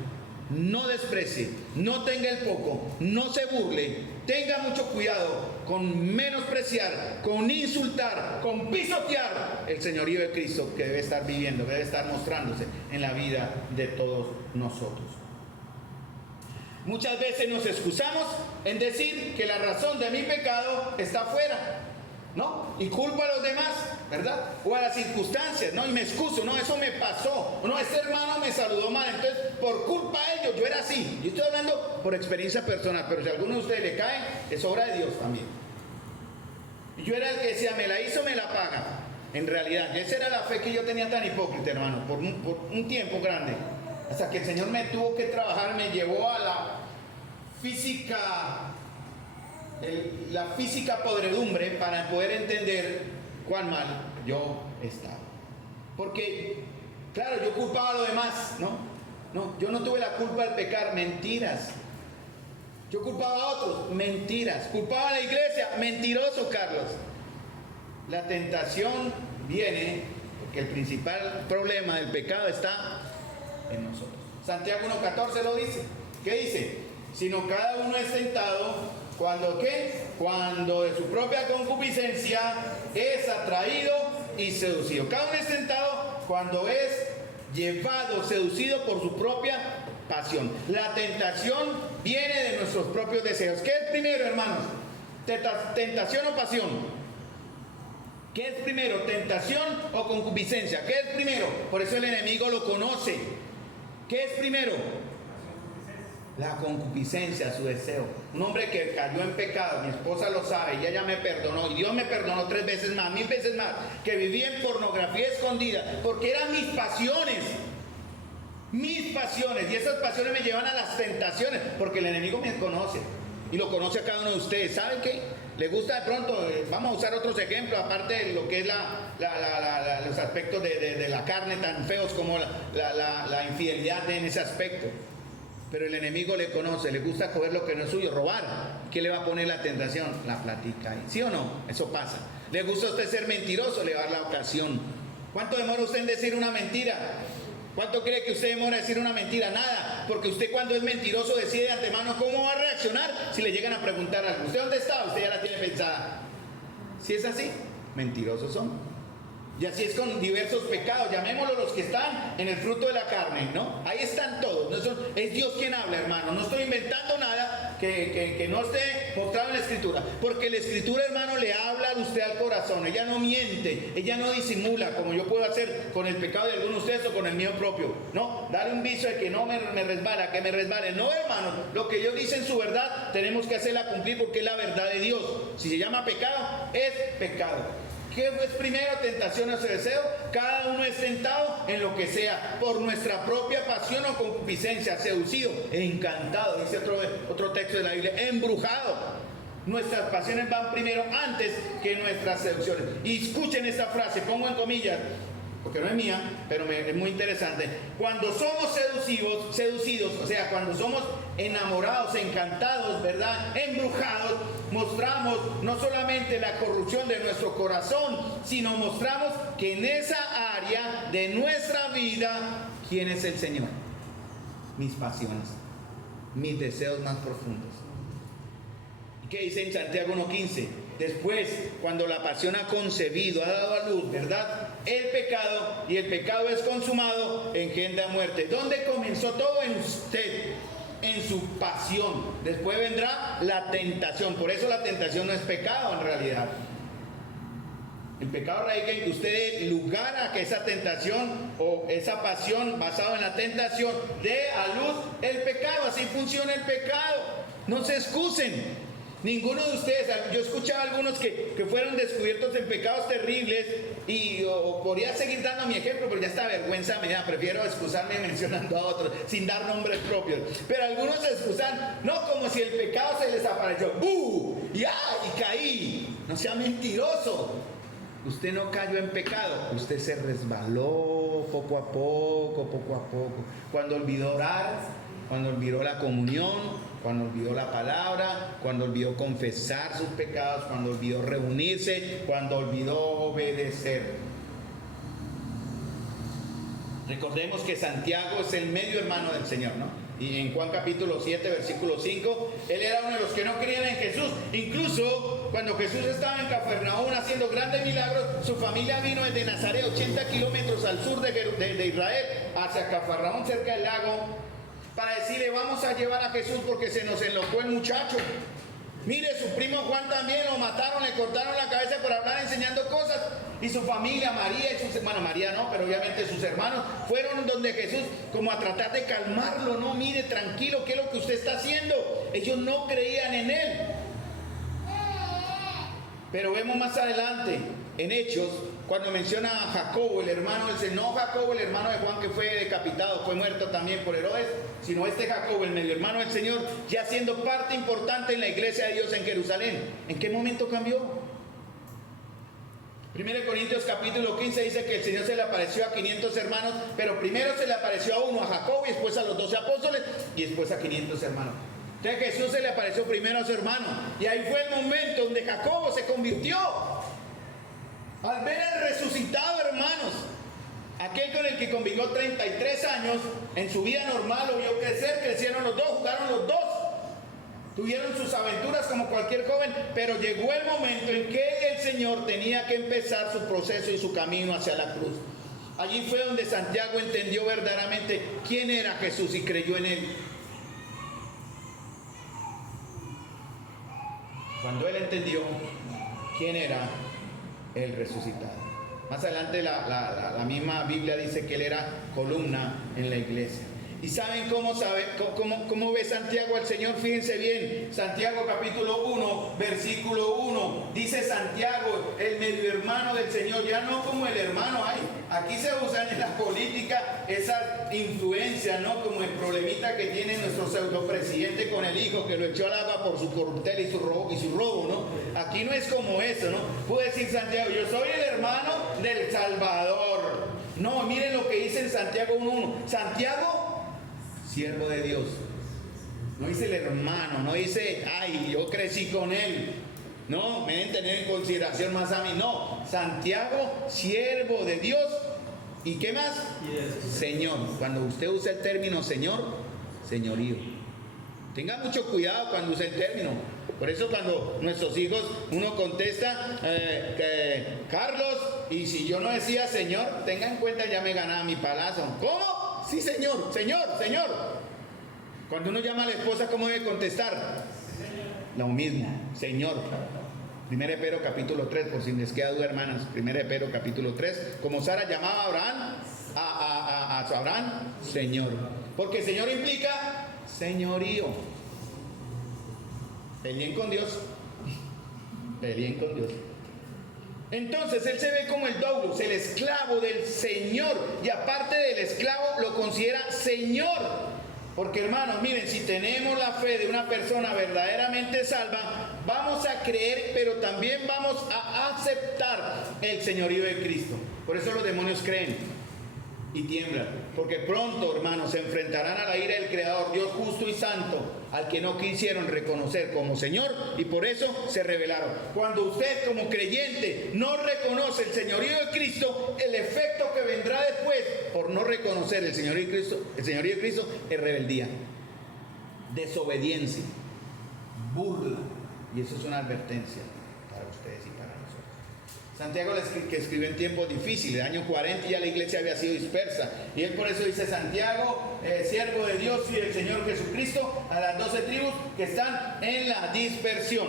No desprecie, no tenga el poco, no se burle. Tenga mucho cuidado con menospreciar, con insultar, con pisotear el señorío de Cristo que debe estar viviendo, que debe estar mostrándose en la vida de todos nosotros. Muchas veces nos excusamos en decir que la razón de mi pecado está afuera, ¿no? Y culpo a los demás, ¿verdad? O a las circunstancias, ¿no? Y me excuso, no, eso me pasó, no, este hermano me saludó mal, entonces por culpa de ellos yo era así. Yo estoy hablando por experiencia personal, pero si a alguno de ustedes le cae, es obra de Dios también. Y yo era el que decía, me la hizo, me la paga. En realidad, esa era la fe que yo tenía tan hipócrita, hermano, por un tiempo grande. Hasta que el Señor me tuvo que trabajar, me llevó a la física podredumbre para poder entender cuán mal yo estaba. Porque, claro, yo culpaba a los demás, ¿no? Yo no tuve la culpa del pecar, mentiras. Yo culpaba a otros, mentiras. Culpaba a la iglesia, mentiroso, Carlos. La tentación viene porque el principal problema del pecado está en nosotros. Santiago 1:14 lo dice. ¿Qué dice? Sino cada uno es tentado cuando ¿qué? Cuando de su propia concupiscencia es atraído y seducido. Cada uno es tentado cuando es llevado, seducido por su propia pasión. La tentación viene de nuestros propios deseos. ¿Qué es primero, hermanos? ¿Tentación o pasión? ¿Qué es primero? ¿Tentación o concupiscencia? ¿Qué es primero? Por eso el enemigo lo conoce. ¿Qué es primero? La concupiscencia, su deseo. Un hombre que cayó en pecado, mi esposa lo sabe, y ella me perdonó, y Dios me perdonó 3 veces más, 1000 veces más, que vivía en pornografía escondida, porque eran mis pasiones, y esas pasiones me llevan a las tentaciones, porque el enemigo me conoce, y lo conoce a cada uno de ustedes. ¿Saben qué? Le gusta de pronto, vamos a usar otros ejemplos, aparte de lo que es los aspectos de la carne tan feos como la infidelidad en ese aspecto. Pero el enemigo le conoce, le gusta coger lo que no es suyo, robar. ¿Qué le va a poner la tentación? La platica ahí. ¿Sí o no? Eso pasa. ¿Le gusta a usted ser mentiroso? Le va a dar la ocasión. ¿Cuánto demora usted en decir una mentira? ¿Cuánto cree que usted demora en decir una mentira? Nada. Porque usted cuando es mentiroso decide de antemano cómo va a reaccionar si le llegan a preguntar algo. ¿Usted dónde está? Usted ya la tiene pensada. Si es así, mentirosos son. Y así es con diversos pecados, llamémoslo los que están en el fruto de la carne, ¿no? Ahí están todos. Es Dios quien habla, hermano. No estoy inventando nada que no esté mostrado en la Escritura. Porque la Escritura, hermano, le habla a usted al corazón. Ella no miente, ella no disimula como yo puedo hacer con el pecado de algunos de ustedes o con el mío propio. No, darle un viso de que no me resbala, que me resbale. No, hermano, lo que Dios dice en su verdad tenemos que hacerla cumplir porque es la verdad de Dios. Si se llama pecado, es pecado. ¿Qué es primero? Tentación o deseo. Cada uno es tentado en lo que sea, por nuestra propia pasión o concupiscencia, seducido, encantado, dice otro texto de la Biblia, embrujado. Nuestras pasiones van primero antes que nuestras seducciones. Y escuchen esta frase, pongo en comillas, porque no es mía, pero es muy interesante. Cuando somos seducidos, o sea, cuando somos enamorados, encantados, ¿verdad? Embrujados, mostramos no solamente la corrupción de nuestro corazón, sino mostramos que en esa área de nuestra vida, ¿quién es el Señor? Mis pasiones, mis deseos más profundos. ¿Y qué dice en Santiago 1:15? Después, cuando la pasión ha concebido, ha dado a luz, ¿verdad? El pecado, y el pecado es consumado, engendra muerte. ¿Dónde comenzó todo? En usted, en su pasión. Después vendrá la tentación. Por eso la tentación no es pecado en realidad. El pecado radica en que usted dé lugar a que esa tentación o esa pasión basada en la tentación dé a luz el pecado. Así funciona el pecado. No se excusen. Ninguno de ustedes, yo escuchaba a algunos que fueron descubiertos en pecados terribles y podría seguir dando mi ejemplo, pero ya esta vergüenza me da, prefiero excusarme mencionando a otros sin dar nombres propios. Pero algunos se excusan, no como si el pecado se les apareció, ¡buh! ¡Ya! Y caí. No sea mentiroso. Usted no cayó en pecado, usted se resbaló poco a poco, cuando olvidó orar, cuando olvidó la comunión, cuando olvidó la palabra, cuando olvidó confesar sus pecados, cuando olvidó reunirse, cuando olvidó obedecer. Recordemos que Santiago es el medio hermano del Señor, ¿no? Y en Juan capítulo 7, versículo 5, él era uno de los que no creían en Jesús. Incluso cuando Jesús estaba en Cafarnaúm haciendo grandes milagros, su familia vino desde Nazaret, 80 kilómetros al sur de Israel, hacia Cafarnaúm, cerca del lago, para decirle, vamos a llevar a Jesús porque se nos enlocó el muchacho. Mire, su primo Juan también lo mataron, le cortaron la cabeza por hablar enseñando cosas. Y su familia, María y sus hermanos, María no, pero obviamente sus hermanos, fueron donde Jesús como a tratar de calmarlo. No, mire, tranquilo, ¿qué es lo que usted está haciendo? Ellos no creían en él. Pero vemos más adelante, en Hechos, cuando menciona a Jacobo, el hermano del Señor, no Jacobo, el hermano de Juan que fue decapitado, fue muerto también por Herodes, sino este Jacobo, el medio hermano del Señor, ya siendo parte importante en la iglesia de Dios en Jerusalén. ¿En qué momento cambió? 1 Corintios capítulo 15 dice que el Señor se le apareció a 500 hermanos, pero primero se le apareció a uno, a Jacobo, y después a los 12 apóstoles, y después a 500 hermanos. Entonces Jesús se le apareció primero a su hermano, y ahí fue el momento donde Jacobo se convirtió. Al ver al resucitado, hermanos, aquel con el que convivió 33 años, en su vida normal lo vio crecer, crecieron los dos, jugaron los dos, tuvieron sus aventuras como cualquier joven, pero llegó el momento en que el Señor tenía que empezar su proceso y su camino hacia la cruz. Allí fue donde Santiago entendió verdaderamente quién era Jesús y creyó en él. Cuando él entendió quién era el resucitado. Más adelante la misma Biblia dice que él era columna en la iglesia. ¿Y saben cómo ve Santiago al Señor? Fíjense bien, Santiago capítulo 1, versículo 1, dice Santiago, el medio hermano del Señor, ya no como el hermano hay. Aquí se usan en la política esas influencias, ¿no? Como el problemita que tiene nuestro pseudopresidente con el hijo, que lo echó al agua por su corruptela y su robo, ¿no? Aquí no es como eso, ¿no? Puede decir Santiago, yo soy el hermano del Salvador. No, miren lo que dice en Santiago 1.1. Santiago, siervo de Dios. No dice el hermano, no dice, ay, yo crecí con él. No, me deben tener en consideración más a mí. No, Santiago, siervo de Dios. ¿Y qué más? Señor. Cuando usted usa el término Señor, señorío. Tenga mucho cuidado cuando use el término. Por eso cuando nuestros hijos, uno contesta, Carlos, y si yo no decía Señor, tenga en cuenta, ya me ganaba mi palazo. ¿Cómo? Sí, señor, señor, señor. Cuando uno llama a la esposa, ¿cómo debe contestar? Lo mismo, Señor. 1 Pedro capítulo 3, por si les queda duda, hermanas. 1 Pedro capítulo 3, como Sara llamaba a Abraham, a su Abraham, Señor. Porque Señor implica señorío. Peleen con Dios. Peleen con Dios. Entonces él se ve como el doulos, el esclavo del Señor. Y aparte del esclavo, lo considera Señor. Porque hermanos, miren, si tenemos la fe de una persona verdaderamente salva, vamos a creer, pero también vamos a aceptar el señorío de Cristo. Por eso los demonios creen y tiemblan, porque pronto, hermanos, se enfrentarán a la ira del Creador, Dios justo y santo, al que no quisieron reconocer como Señor, y por eso se rebelaron. Cuando usted como creyente no reconoce el señorío de Cristo, el efecto que vendrá después por no reconocer el señorío de Cristo es rebeldía, desobediencia, burla, y eso es una advertencia para ustedes y para nosotros. Santiago, que escribió en tiempos difíciles, año 40, ya la iglesia había sido dispersa, y él por eso dice: Santiago, siervo de Dios y del Señor Jesucristo, a las 12 tribus que están en la dispersión.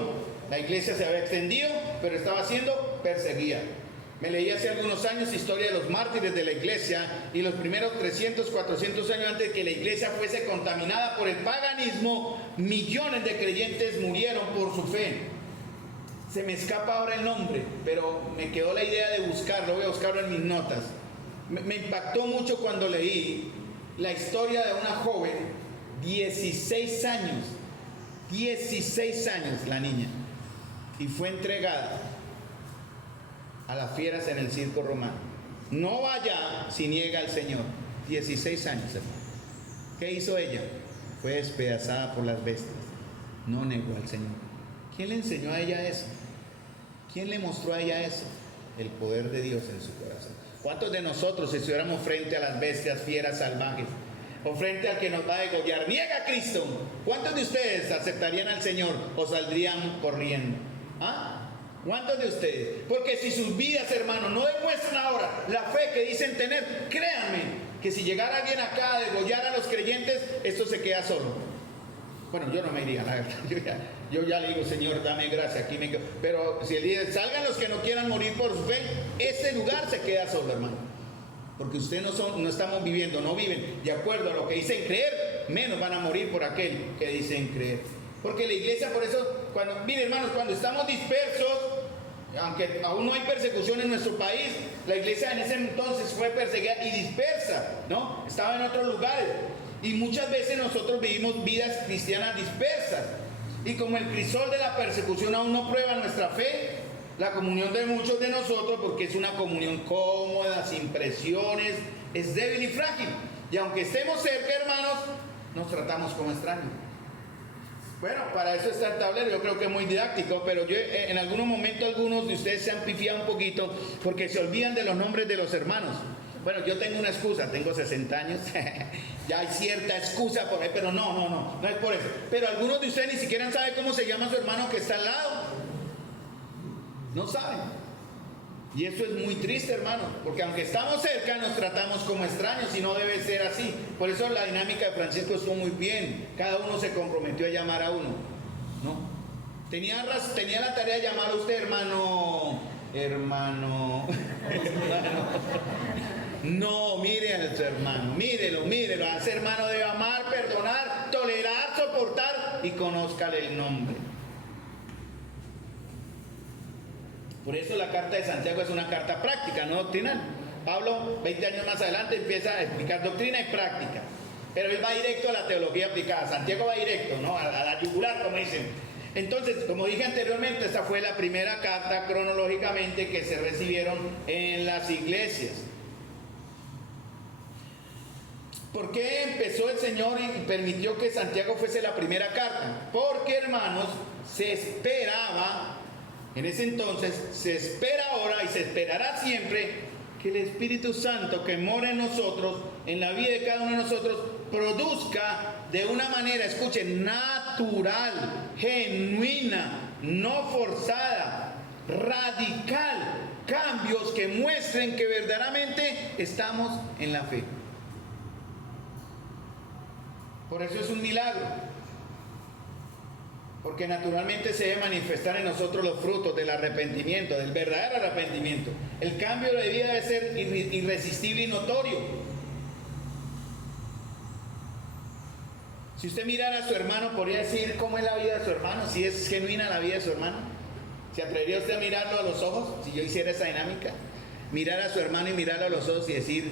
La iglesia se había extendido, pero estaba siendo perseguida. Me leí hace algunos años historia de los mártires de la iglesia, y los primeros 300, 400 años antes de que la iglesia fuese contaminada por el paganismo, millones de creyentes murieron por su fe. Se me escapa ahora el nombre, pero me quedó la idea de buscarlo, voy a buscarlo en mis notas. Me impactó mucho cuando leí la historia de una joven, 16 años la niña, y fue entregada a las fieras en el circo romano. No vaya si niega al Señor. 16 años, hermano. ¿Qué hizo ella? Fue despedazada por las bestias. No negó al Señor. ¿Quién le enseñó a ella eso? ¿Quién le mostró a ella eso? El poder de Dios en su corazón. ¿Cuántos de nosotros, si estuviéramos frente a las bestias fieras salvajes, o frente al que nos va a degollar, niega a Cristo, cuántos de ustedes aceptarían al Señor o saldrían corriendo? ¿Ah? ¿Cuántos de ustedes? Porque si sus vidas, hermanos, no demuestran ahora la fe que dicen tener, créanme que si llegara alguien acá a degollar a los creyentes, esto se queda solo. Bueno, yo no me iría, la verdad. Yo ya le digo: Señor, dame gracia, aquí me quedo. Pero si el líder, salgan los que no quieran morir por su fe, este lugar se queda solo, hermano. Porque ustedes no estamos viviendo, no viven de acuerdo a lo que dicen creer, menos van a morir por aquel que dicen creer. Porque la iglesia, por eso, miren, hermanos, cuando estamos dispersos, aunque aún no hay persecución en nuestro país, la iglesia en ese entonces fue perseguida y dispersa, ¿no? Estaba en otros lugares. Y muchas veces nosotros vivimos vidas cristianas dispersas. Y como el crisol de la persecución aún no prueba nuestra fe, la comunión de muchos de nosotros, porque es una comunión cómoda, sin presiones, es débil y frágil. Y aunque estemos cerca, hermanos, nos tratamos como extraños. Bueno, para eso está el tablero, yo creo que es muy didáctico, pero yo en algunos momentos algunos de ustedes se han pifiado un poquito porque se olvidan de los nombres de los hermanos. Bueno, yo tengo una excusa, tengo 60 años, ya hay cierta excusa por ahí, pero no es por eso. Pero algunos de ustedes ni siquiera saben cómo se llama su hermano que está al lado. No saben. Y eso es muy triste, hermano, porque aunque estamos cerca, nos tratamos como extraños y no debe ser así. Por eso la dinámica de Francisco estuvo muy bien. Cada uno se comprometió a llamar a uno, ¿no? Tenía la tarea de llamar a usted hermano. No, mire a nuestro hermano, mírelo. A ese hermano debe amar, perdonar, tolerar, soportar y conózcale el nombre. Por eso la carta de Santiago es una carta práctica, no doctrinal. Pablo, 20 años más adelante, empieza a explicar doctrina y práctica. Pero él va directo a la teología aplicada. Santiago va directo, ¿no? A la yugular, como dicen. Entonces, como dije anteriormente, esta fue la primera carta cronológicamente que se recibieron en las iglesias. ¿Por qué empezó el Señor y permitió que Santiago fuese la primera carta? Porque, hermanos, se esperaba, en ese entonces, se espera ahora y se esperará siempre que el Espíritu Santo que mora en nosotros, en la vida de cada uno de nosotros, produzca de una manera, escuchen, natural, genuina, no forzada, radical, cambios que muestren que verdaderamente estamos en la fe. Por eso es un milagro. Porque naturalmente se debe manifestar en nosotros los frutos del arrepentimiento, del verdadero arrepentimiento. El cambio de vida debe ser irresistible y notorio. Si usted mirara a su hermano, podría decir cómo es la vida de su hermano, si es genuina la vida de su hermano. ¿Se atrevería usted a mirarlo a los ojos? Si yo hiciera esa dinámica, mirar a su hermano y mirarlo a los ojos y decir: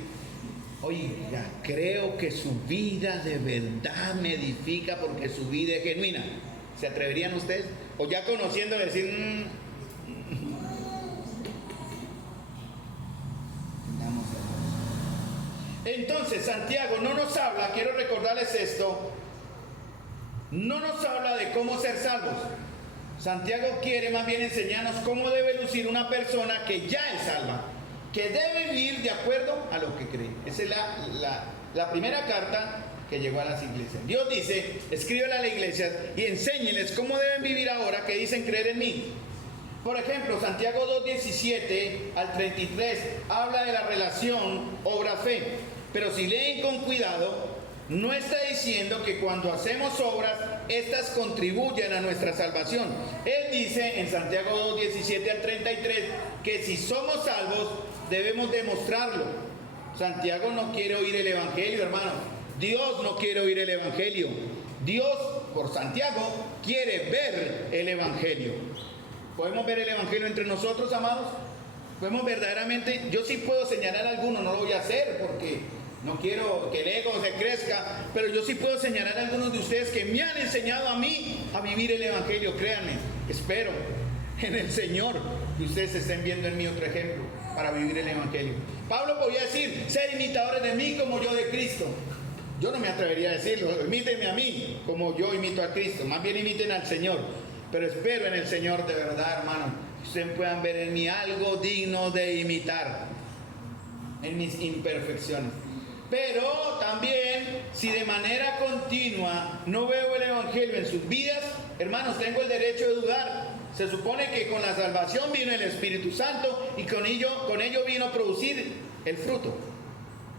oiga, creo que su vida de verdad me edifica porque su vida es genuina. ¿Se atreverían ustedes? O ya conociéndole decir... Entonces Santiago no nos habla, quiero recordarles esto, no nos habla de cómo ser salvos. Santiago quiere más bien enseñarnos cómo debe lucir una persona que ya es salva, que debe vivir de acuerdo a lo que cree. Esa es la primera carta que llegó a las iglesias. Dios dice: escríbele a la iglesia y enséñeles cómo deben vivir ahora que dicen creer en mí. Por ejemplo, Santiago 2:17 al 33 habla de la relación obra-fe. Pero si leen con cuidado, no está diciendo que cuando hacemos obras, estas contribuyen a nuestra salvación. Él dice en Santiago 2:17 al 33 que si somos salvos, debemos demostrarlo. Santiago no quiere oír el evangelio, hermanos. Dios no quiere oír el evangelio. Dios, por Santiago, quiere ver el evangelio. ¿Podemos ver el evangelio entre nosotros, amados? ¿Podemos verdaderamente? Yo sí puedo señalar a algunos, no lo voy a hacer porque no quiero que el ego se crezca, pero yo sí puedo señalar a algunos de ustedes que me han enseñado a mí a vivir el evangelio. Créanme, espero en el Señor que ustedes estén viendo en mí otro ejemplo para vivir el evangelio. Pablo podía decir: ser imitadores de mí como yo de Cristo. Yo no me atrevería a decirlo: imítenme a mí como yo imito a Cristo. Más bien imiten al Señor. Pero espero en el Señor de verdad, hermano, que ustedes puedan ver en mí algo digno de imitar, en mis imperfecciones. Pero también, si de manera continua no veo el evangelio en sus vidas, hermanos, tengo el derecho de dudar. Se supone que con la salvación vino el Espíritu Santo y con ello vino a producir el fruto.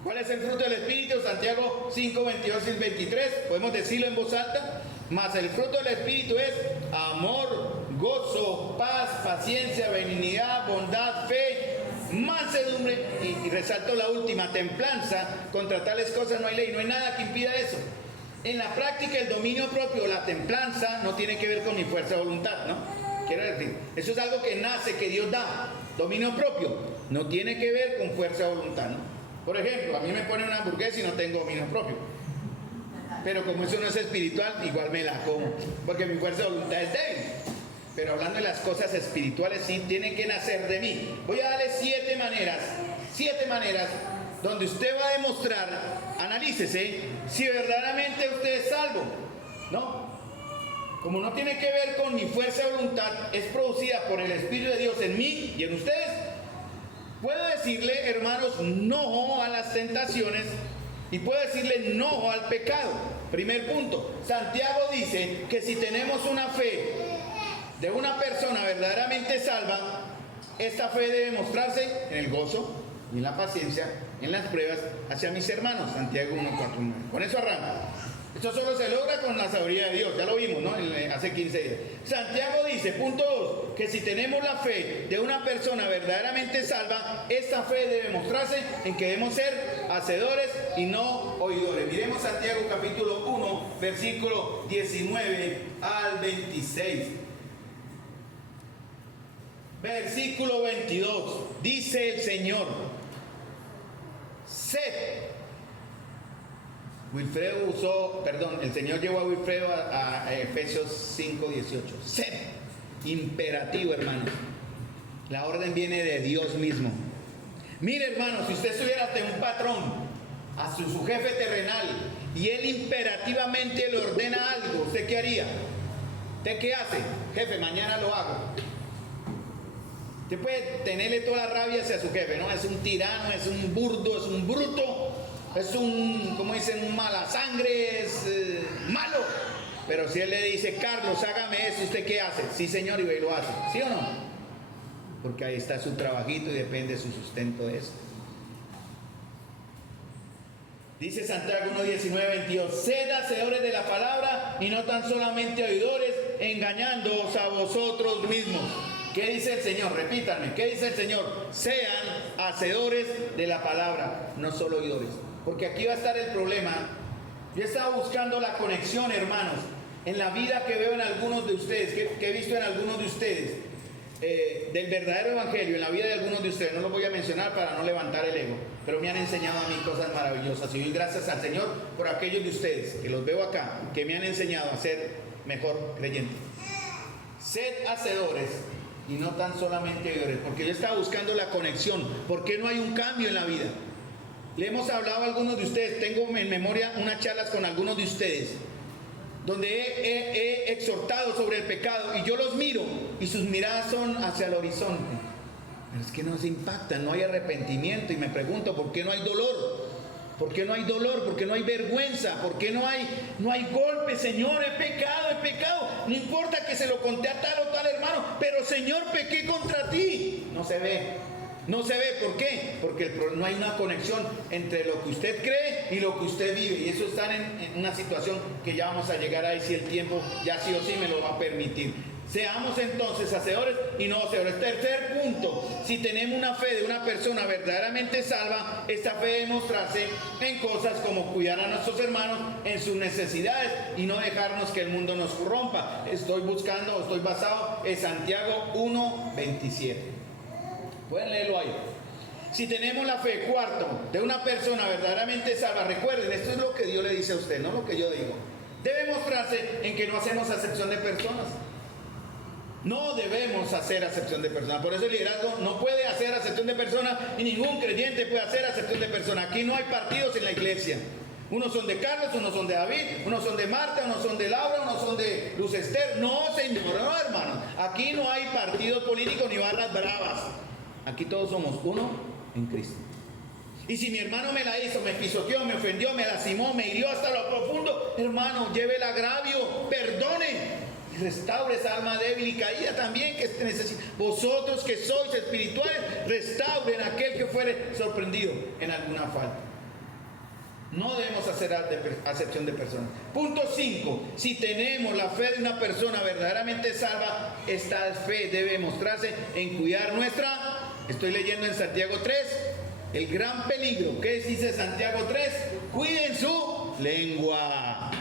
¿Cuál es el fruto del Espíritu? Santiago 5, 22 y 23. Podemos decirlo en voz alta. Mas el fruto del Espíritu es amor, gozo, paz, paciencia, benignidad, bondad, fe, mansedumbre, y resalto la última, templanza. Contra tales cosas no hay ley, no hay nada que impida eso. En la práctica, el dominio propio, la templanza, no tiene que ver con mi fuerza de voluntad, ¿no? Quiero decir, eso es algo que nace, que Dios da. Dominio propio no tiene que ver con fuerza de voluntad, ¿no? Por ejemplo, a mí me ponen una hamburguesa y no tengo dominio propio. Pero como eso no es espiritual, igual me la como, porque mi fuerza de voluntad es débil. Pero hablando de las cosas espirituales, sí tienen que nacer de mí. Voy a darle 7 maneras donde usted va a demostrar, analícese, si verdaderamente usted es salvo, ¿no? Como no tiene que ver con mi fuerza de voluntad, es producida por el Espíritu de Dios en mí y en ustedes. Puedo decirle, hermanos, no a las tentaciones y puedo decirle no al pecado. Primer punto, Santiago dice que si tenemos una fe de una persona verdaderamente salva, esta fe debe mostrarse en el gozo y en la paciencia, en las pruebas hacia mis hermanos. Santiago 1, 4, 9. Con eso arranca. Esto solo se logra con la sabiduría de Dios, ya lo vimos, ¿no? Hace 15 días. Santiago dice, punto 2, que si tenemos la fe de una persona verdaderamente salva, esta fe debe mostrarse en que debemos ser hacedores y no oidores. Miremos Santiago capítulo 1, versículo 19 al 26. Versículo 22, dice el Señor: sed. El Señor llevó a Wilfredo a Efesios 5, 18. Sed, imperativo, hermano. La orden viene de Dios mismo. Mire, hermano, si usted estuviera ante un patrón, a su jefe terrenal, y él imperativamente le ordena algo, ¿usted qué haría? ¿Usted qué hace? Jefe, mañana lo hago. Usted puede tenerle toda la rabia hacia su jefe, ¿no? Es un tirano, es un burdo, es un bruto, es un, como dicen, un mala sangre, es malo. Pero si él le dice, Carlos, hágame eso, ¿usted qué hace? Sí, señor, y lo hace. ¿Sí o no? Porque ahí está su trabajito y depende su sustento de eso. Dice Santiago 1, 19, 22, sed hacedores de la palabra y no tan solamente oidores, engañándoos a vosotros mismos. ¿Qué dice el Señor? Repítanme, ¿qué dice el Señor? Sean hacedores de la palabra, no solo oidores. Porque aquí va a estar el problema. Yo estaba buscando la conexión, hermanos, en la vida que veo en algunos de ustedes, que he visto en algunos de ustedes, del verdadero evangelio, en la vida de algunos de ustedes. No lo voy a mencionar para no levantar el ego, pero me han enseñado a mí cosas maravillosas. Y doy gracias al Señor por aquellos de ustedes, que los veo acá, que me han enseñado a ser mejor creyente. Sed hacedores y no tan solamente oidores, porque yo estaba buscando la conexión. ¿Por qué no hay un cambio en la vida? Le hemos hablado a algunos de ustedes, tengo en memoria unas charlas con algunos de ustedes, donde he exhortado sobre el pecado, y yo los miro y sus miradas son hacia el horizonte, pero es que no se impactan, no hay arrepentimiento, y me pregunto, ¿por qué no hay dolor? ¿Por qué no hay dolor? ¿Por qué no hay vergüenza? ¿Por qué no hay golpe? Señor, he pecado, no importa que se lo conté a tal o tal hermano, pero Señor, pequé contra ti. No se ve. No se ve, ¿por qué? Porque no hay una conexión entre lo que usted cree y lo que usted vive. Y eso está en una situación que ya vamos a llegar ahí si el tiempo ya sí o sí me lo va a permitir. Seamos entonces hacedores y no hacedores. Tercer punto, si tenemos una fe de una persona verdaderamente salva, esta fe debe mostrarse en cosas como cuidar a nuestros hermanos en sus necesidades y no dejarnos que el mundo nos corrompa. Estoy basado en Santiago 1:27. Pueden leerlo ahí. Si tenemos la fe, cuarto, de una persona verdaderamente salva, recuerden, esto es lo que Dios le dice a usted, no lo que yo digo. Debe mostrarse en que no hacemos acepción de personas. No debemos hacer acepción de personas. Por eso el liderazgo no puede hacer acepción de personas y ningún creyente puede hacer acepción de personas. Aquí no hay partidos en la iglesia. Unos son de Carlos, unos son de David, unos son de Marta, unos son de Laura, unos son de Luz Esther. No, señor, no, hermanos. Aquí no hay partidos políticos ni barras bravas. Aquí todos somos uno en Cristo. Y si mi hermano me la hizo, me pisoteó, me ofendió, me lastimó, me hirió hasta lo profundo, hermano, lleve el agravio, perdone y restaure esa alma débil y caída también que necesita. Vosotros que sois espirituales, restauren a aquel que fuere sorprendido en alguna falta. No debemos hacer acepción de personas. Punto 5. Si tenemos la fe de una persona verdaderamente salva, esta fe debe mostrarse en cuidar nuestra. Estoy leyendo en Santiago 3, el gran peligro. ¿Qué dice Santiago 3? Cuiden su lengua.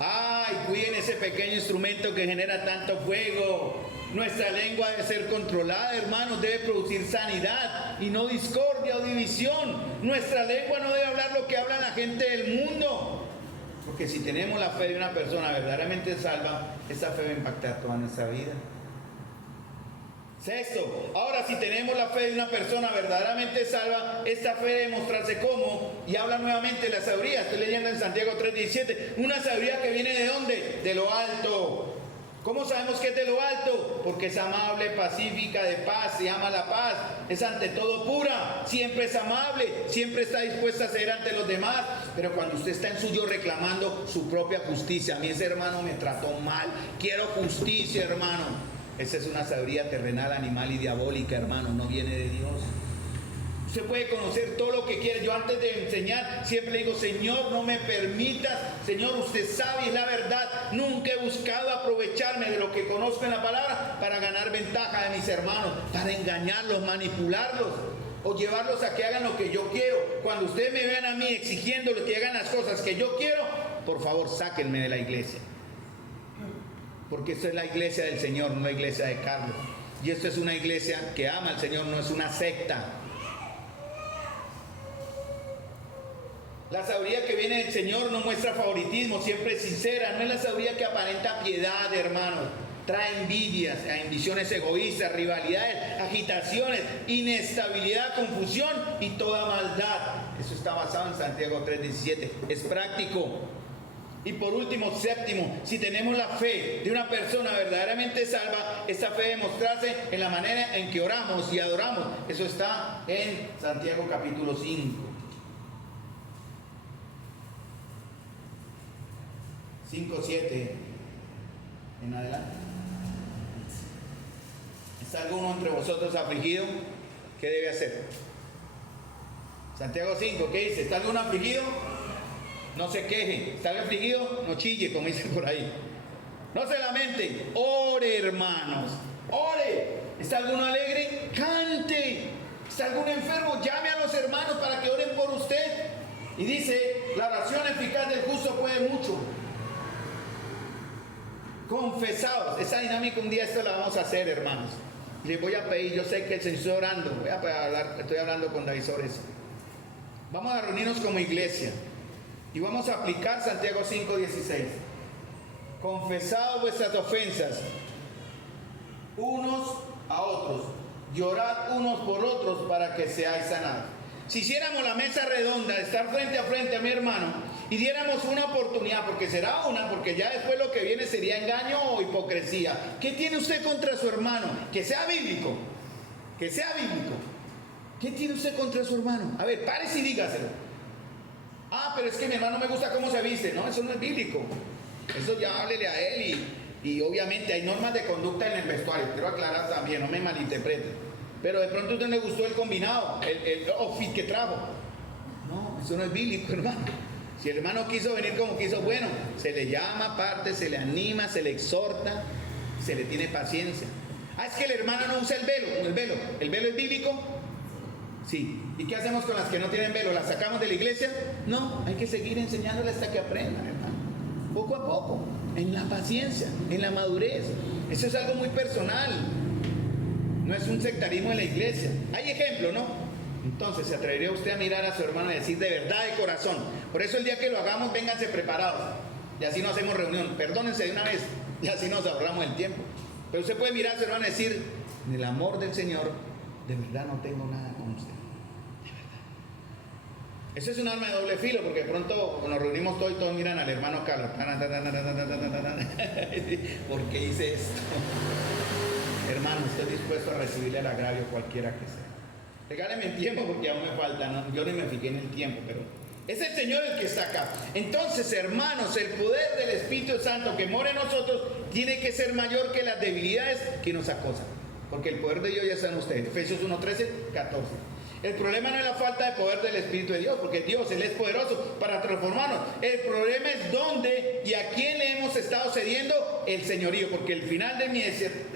Ay, cuiden ese pequeño instrumento que genera tanto fuego. Nuestra lengua debe ser controlada, hermanos, debe producir sanidad y no discordia o división. Nuestra lengua no debe hablar lo que habla la gente del mundo. Porque si tenemos la fe de una persona verdaderamente salva, esa fe va a impactar toda nuestra vida. Sexto, ahora si tenemos la fe de una persona verdaderamente salva, esta fe debe mostrarse como, y habla nuevamente de la sabiduría. Estoy leyendo en Santiago 3:17, una sabiduría que viene ¿de dónde? De lo alto. ¿Cómo sabemos que es de lo alto? Porque es amable, pacífica, de paz, y ama la paz, es ante todo pura, siempre es amable, siempre está dispuesta a ceder ante los demás. Pero cuando usted está en suyo reclamando su propia justicia, a mí ese hermano me trató mal, quiero justicia, hermano. Esa es una sabiduría terrenal, animal y diabólica, hermano, no viene de Dios. Usted puede conocer todo lo que quiere. Yo antes de enseñar siempre digo, Señor, no me permitas, Señor, usted sabe y es la verdad. Nunca he buscado aprovecharme de lo que conozco en la palabra para ganar ventaja de mis hermanos, para engañarlos, manipularlos o llevarlos a que hagan lo que yo quiero. Cuando ustedes me vean a mí exigiéndoles que hagan las cosas que yo quiero, por favor, sáquenme de la iglesia. Porque esta es la iglesia del Señor, no la iglesia de Carlos. Y esto es una iglesia que ama al Señor, no es una secta. La sabiduría que viene del Señor no muestra favoritismo, siempre es sincera. No es la sabiduría que aparenta piedad, hermanos. Trae envidias, ambiciones egoístas, rivalidades, agitaciones, inestabilidad, confusión y toda maldad. Eso está basado en Santiago 3:17. Es práctico. Y por último, séptimo, si tenemos la fe de una persona verdaderamente salva, esta fe debe mostrarse en la manera en que oramos y adoramos. Eso está en Santiago capítulo 5. 5:7 en adelante. ¿Está alguno entre vosotros afligido? ¿Qué debe hacer? Santiago 5, ¿qué dice? ¿Está alguno afligido? no se queje. ¿Está afligido? No chille, como dicen por ahí. No se lamente, ore, hermanos, ore. ¿Está alguno alegre? Cante. ¿Está alguno enfermo? Llame a los hermanos para que oren por usted. Y dice, la oración eficaz del justo puede mucho. Confesados. Esa dinámica un día esto la vamos a hacer, hermanos. Les voy a pedir, yo sé que el Señor está orando. Estoy hablando con David sobre eso. Vamos a reunirnos como iglesia y vamos a aplicar Santiago 5:16. Confesad vuestras ofensas unos a otros, llorad unos por otros para que seáis sanados. Si hiciéramos la mesa redonda, de estar frente a frente a mi hermano, y diéramos una oportunidad, porque será una, porque ya después lo que viene sería engaño o hipocresía. ¿Qué tiene usted contra su hermano? Que sea bíblico, que sea bíblico. ¿Qué tiene usted contra su hermano? A ver, párese y dígaselo. Ah, pero es que mi hermano me gusta cómo se viste. No, eso no es bíblico. Eso ya háblele a él y obviamente hay normas de conducta en el vestuario. Quiero aclarar también, no me malinterpreten. Pero de pronto a usted le gustó el combinado, el outfit que trajo. No, eso no es bíblico, hermano. Si el hermano quiso venir como quiso, bueno, se le llama aparte, se le anima, se le exhorta, se le tiene paciencia. Ah, es que el hermano no usa el velo. ¿El velo es bíblico? Sí. ¿Y qué hacemos con las que no tienen velo? ¿Las sacamos de la iglesia? No, hay que seguir enseñándoles hasta que aprendan, hermano. Poco a poco, en la paciencia, en la madurez. Eso es algo muy personal. No es un sectarismo en la iglesia. Hay ejemplos, ¿no? Entonces, ¿se atrevería usted a mirar a su hermano y decir de verdad, de corazón? Por eso el día que lo hagamos, vénganse preparados. Y así no hacemos reunión. Perdónense de una vez. Y así nos ahorramos el tiempo. Pero usted puede mirar a su hermano y decir, en el amor del Señor, de verdad no tengo nada con usted. De verdad. Eso es un arma de doble filo, porque de pronto nos reunimos todos y todos miran al hermano Carlos. ¿Por qué hice esto? Hermano, estoy dispuesto a recibirle el agravio cualquiera que sea. Regáleme el tiempo porque aún me falta, ¿no? Yo ni me fijé en el tiempo, pero es el Señor el que está acá. Entonces, hermanos, el poder del Espíritu Santo que mora en nosotros tiene que ser mayor que las debilidades que nos acosan. Porque el poder de Dios ya está en ustedes. Efesios 1:13, 14. El problema no es la falta de poder del Espíritu de Dios, porque Dios, Él es poderoso para transformarnos. El problema es dónde y a quién le hemos estado cediendo el señorío, porque el final de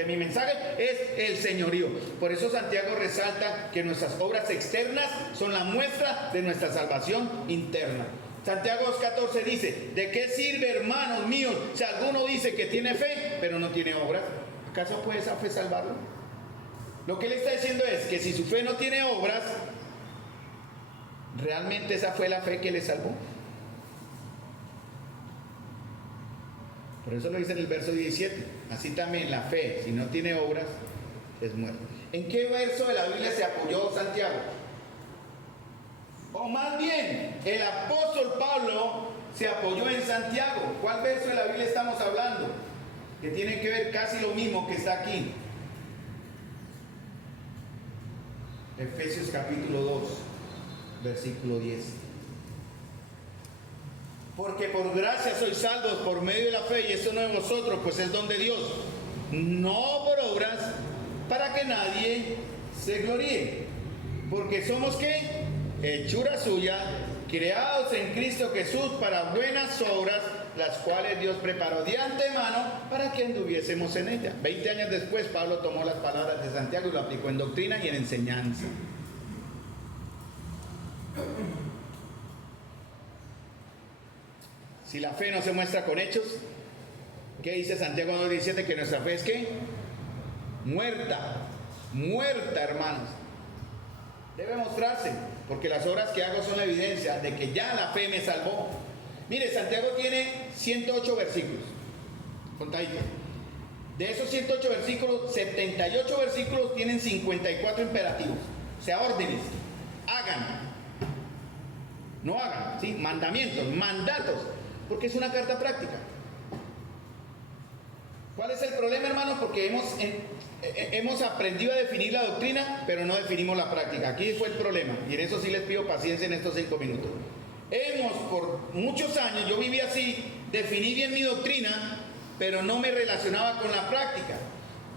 mi mensaje es el señorío. Por eso Santiago resalta que nuestras obras externas son la muestra de nuestra salvación interna. Santiago 2:14 dice, ¿de qué sirve, hermanos míos, si alguno dice que tiene fe, pero no tiene obras? ¿Acaso puede esa fe salvarlo? Lo que él está diciendo es que si su fe no tiene obras, ¿realmente esa fue la fe que le salvó? Por eso lo dice en el verso 17. Así también la fe, si no tiene obras, es muerta. ¿En qué verso de la Biblia se apoyó Santiago? O más bien, el apóstol Pablo se apoyó en Santiago. ¿Cuál verso de la Biblia estamos hablando? Que tiene que ver casi lo mismo que está aquí. Efesios capítulo 2, versículo 10. Porque por gracia sois salvos por medio de la fe, y eso no es vosotros, pues es don de Dios, no por obras, para que nadie se gloríe. Porque somos ¿qué? Hechura suya, creados en Cristo Jesús para buenas obras, las cuales Dios preparó de antemano para que anduviésemos en ella. 20 años después, Pablo tomó las palabras de Santiago y lo aplicó en doctrina y en enseñanza. Si la fe no se muestra con hechos, ¿qué dice Santiago 2:17? Que nuestra fe es ¿qué? Muerta, muerta, hermanos. Debe mostrarse, porque las obras que hago son la evidencia de que ya la fe me salvó. Mire, Santiago tiene 108 versículos, contadito. De esos 108 versículos, 78 versículos tienen 54 imperativos, o sea, órdenes. Hagan, no hagan, ¿sí? Mandamientos, mandatos, porque es una carta práctica. ¿Cuál es el problema, hermanos? Porque hemos aprendido a definir la doctrina, pero no definimos la práctica. Aquí fue el problema, y en eso sí les pido paciencia en estos 5 minutos. Por muchos años, yo viví así, definí bien mi doctrina, pero no me relacionaba con la práctica.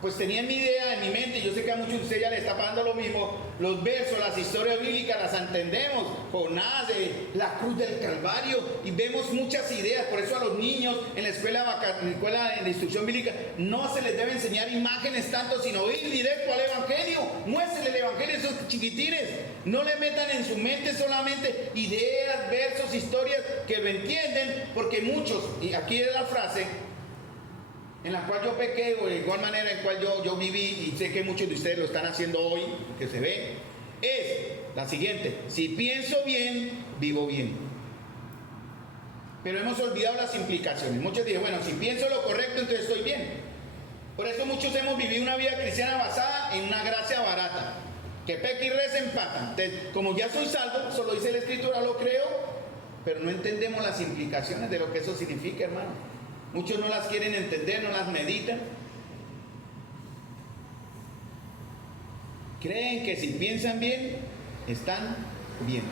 pues tenía en mi idea, en mi mente, y yo sé que a muchos de ustedes ya les está pasando lo mismo, los versos, las historias bíblicas las entendemos, Jonás, la cruz del Calvario, y vemos muchas ideas. Por eso a los niños en la escuela de instrucción bíblica no se les debe enseñar imágenes tanto, sino ir directo al Evangelio. Muéstrenle el Evangelio a esos chiquitines, no le metan en su mente solamente ideas, versos, historias que lo entienden, porque muchos, y aquí es la frase en la cual yo pequé, o de igual manera en cual yo viví, y sé que muchos de ustedes lo están haciendo hoy, que se ve, es la siguiente: si pienso bien, vivo bien. Pero hemos olvidado las implicaciones. Muchos dicen, bueno, si pienso lo correcto, entonces estoy bien. Por eso muchos hemos vivido una vida cristiana basada en una gracia barata, que peca y reza empatan. Entonces, como ya soy salvo, solo dice la Escritura, lo creo, pero no entendemos las implicaciones de lo que eso significa, hermano. Muchos no las quieren entender, no las meditan. Creen que si piensan bien, están bien.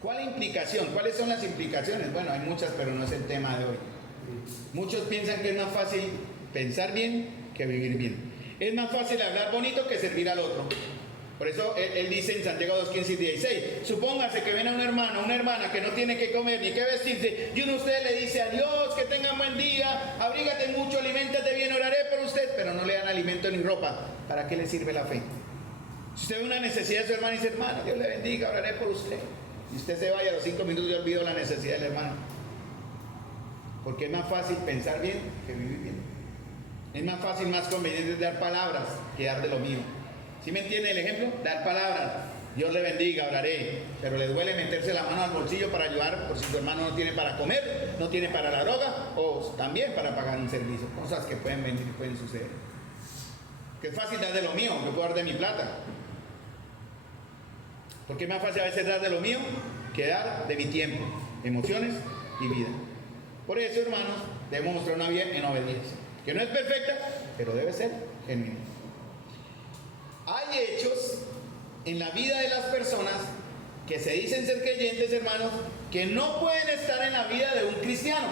¿Cuál implicación? ¿Cuáles son las implicaciones? Bueno, hay muchas, pero no es el tema de hoy. Muchos piensan que es más fácil pensar bien que vivir bien. Es más fácil hablar bonito que servir al otro. Por eso él dice en Santiago 2:15 y 16, supóngase que ven a un hermano o una hermana que no tiene que comer ni que vestirse, y uno de ustedes le dice adiós, que tengan buen día, abrígate mucho, aliméntate bien, oraré por usted, pero no le dan alimento ni ropa. ¿Para qué le sirve la fe? Si usted ve una necesidad de su hermano y dice, hermano, Dios le bendiga, oraré por usted, y usted se vaya a los 5 minutos y olvidó la necesidad del hermano. Porque es más fácil pensar bien que vivir bien. Es más fácil, más conveniente dar palabras que dar de lo mío. ¿Sí me entiende el ejemplo? Dar palabras, Dios le bendiga, oraré, pero le duele meterse la mano al bolsillo para ayudar por si su hermano no tiene para comer, no tiene para la droga, o también para pagar un servicio. Cosas que pueden venir y pueden suceder. Que es fácil dar de lo mío, que puedo dar de mi plata. Porque es más fácil a veces dar de lo mío que dar de mi tiempo, emociones y vida. Por eso, hermanos, debemos mostrar una vida en obediencia, que no es perfecta, pero debe ser genuina. Hay hechos en la vida de las personas que se dicen ser creyentes, hermanos, que no pueden estar en la vida de un cristiano.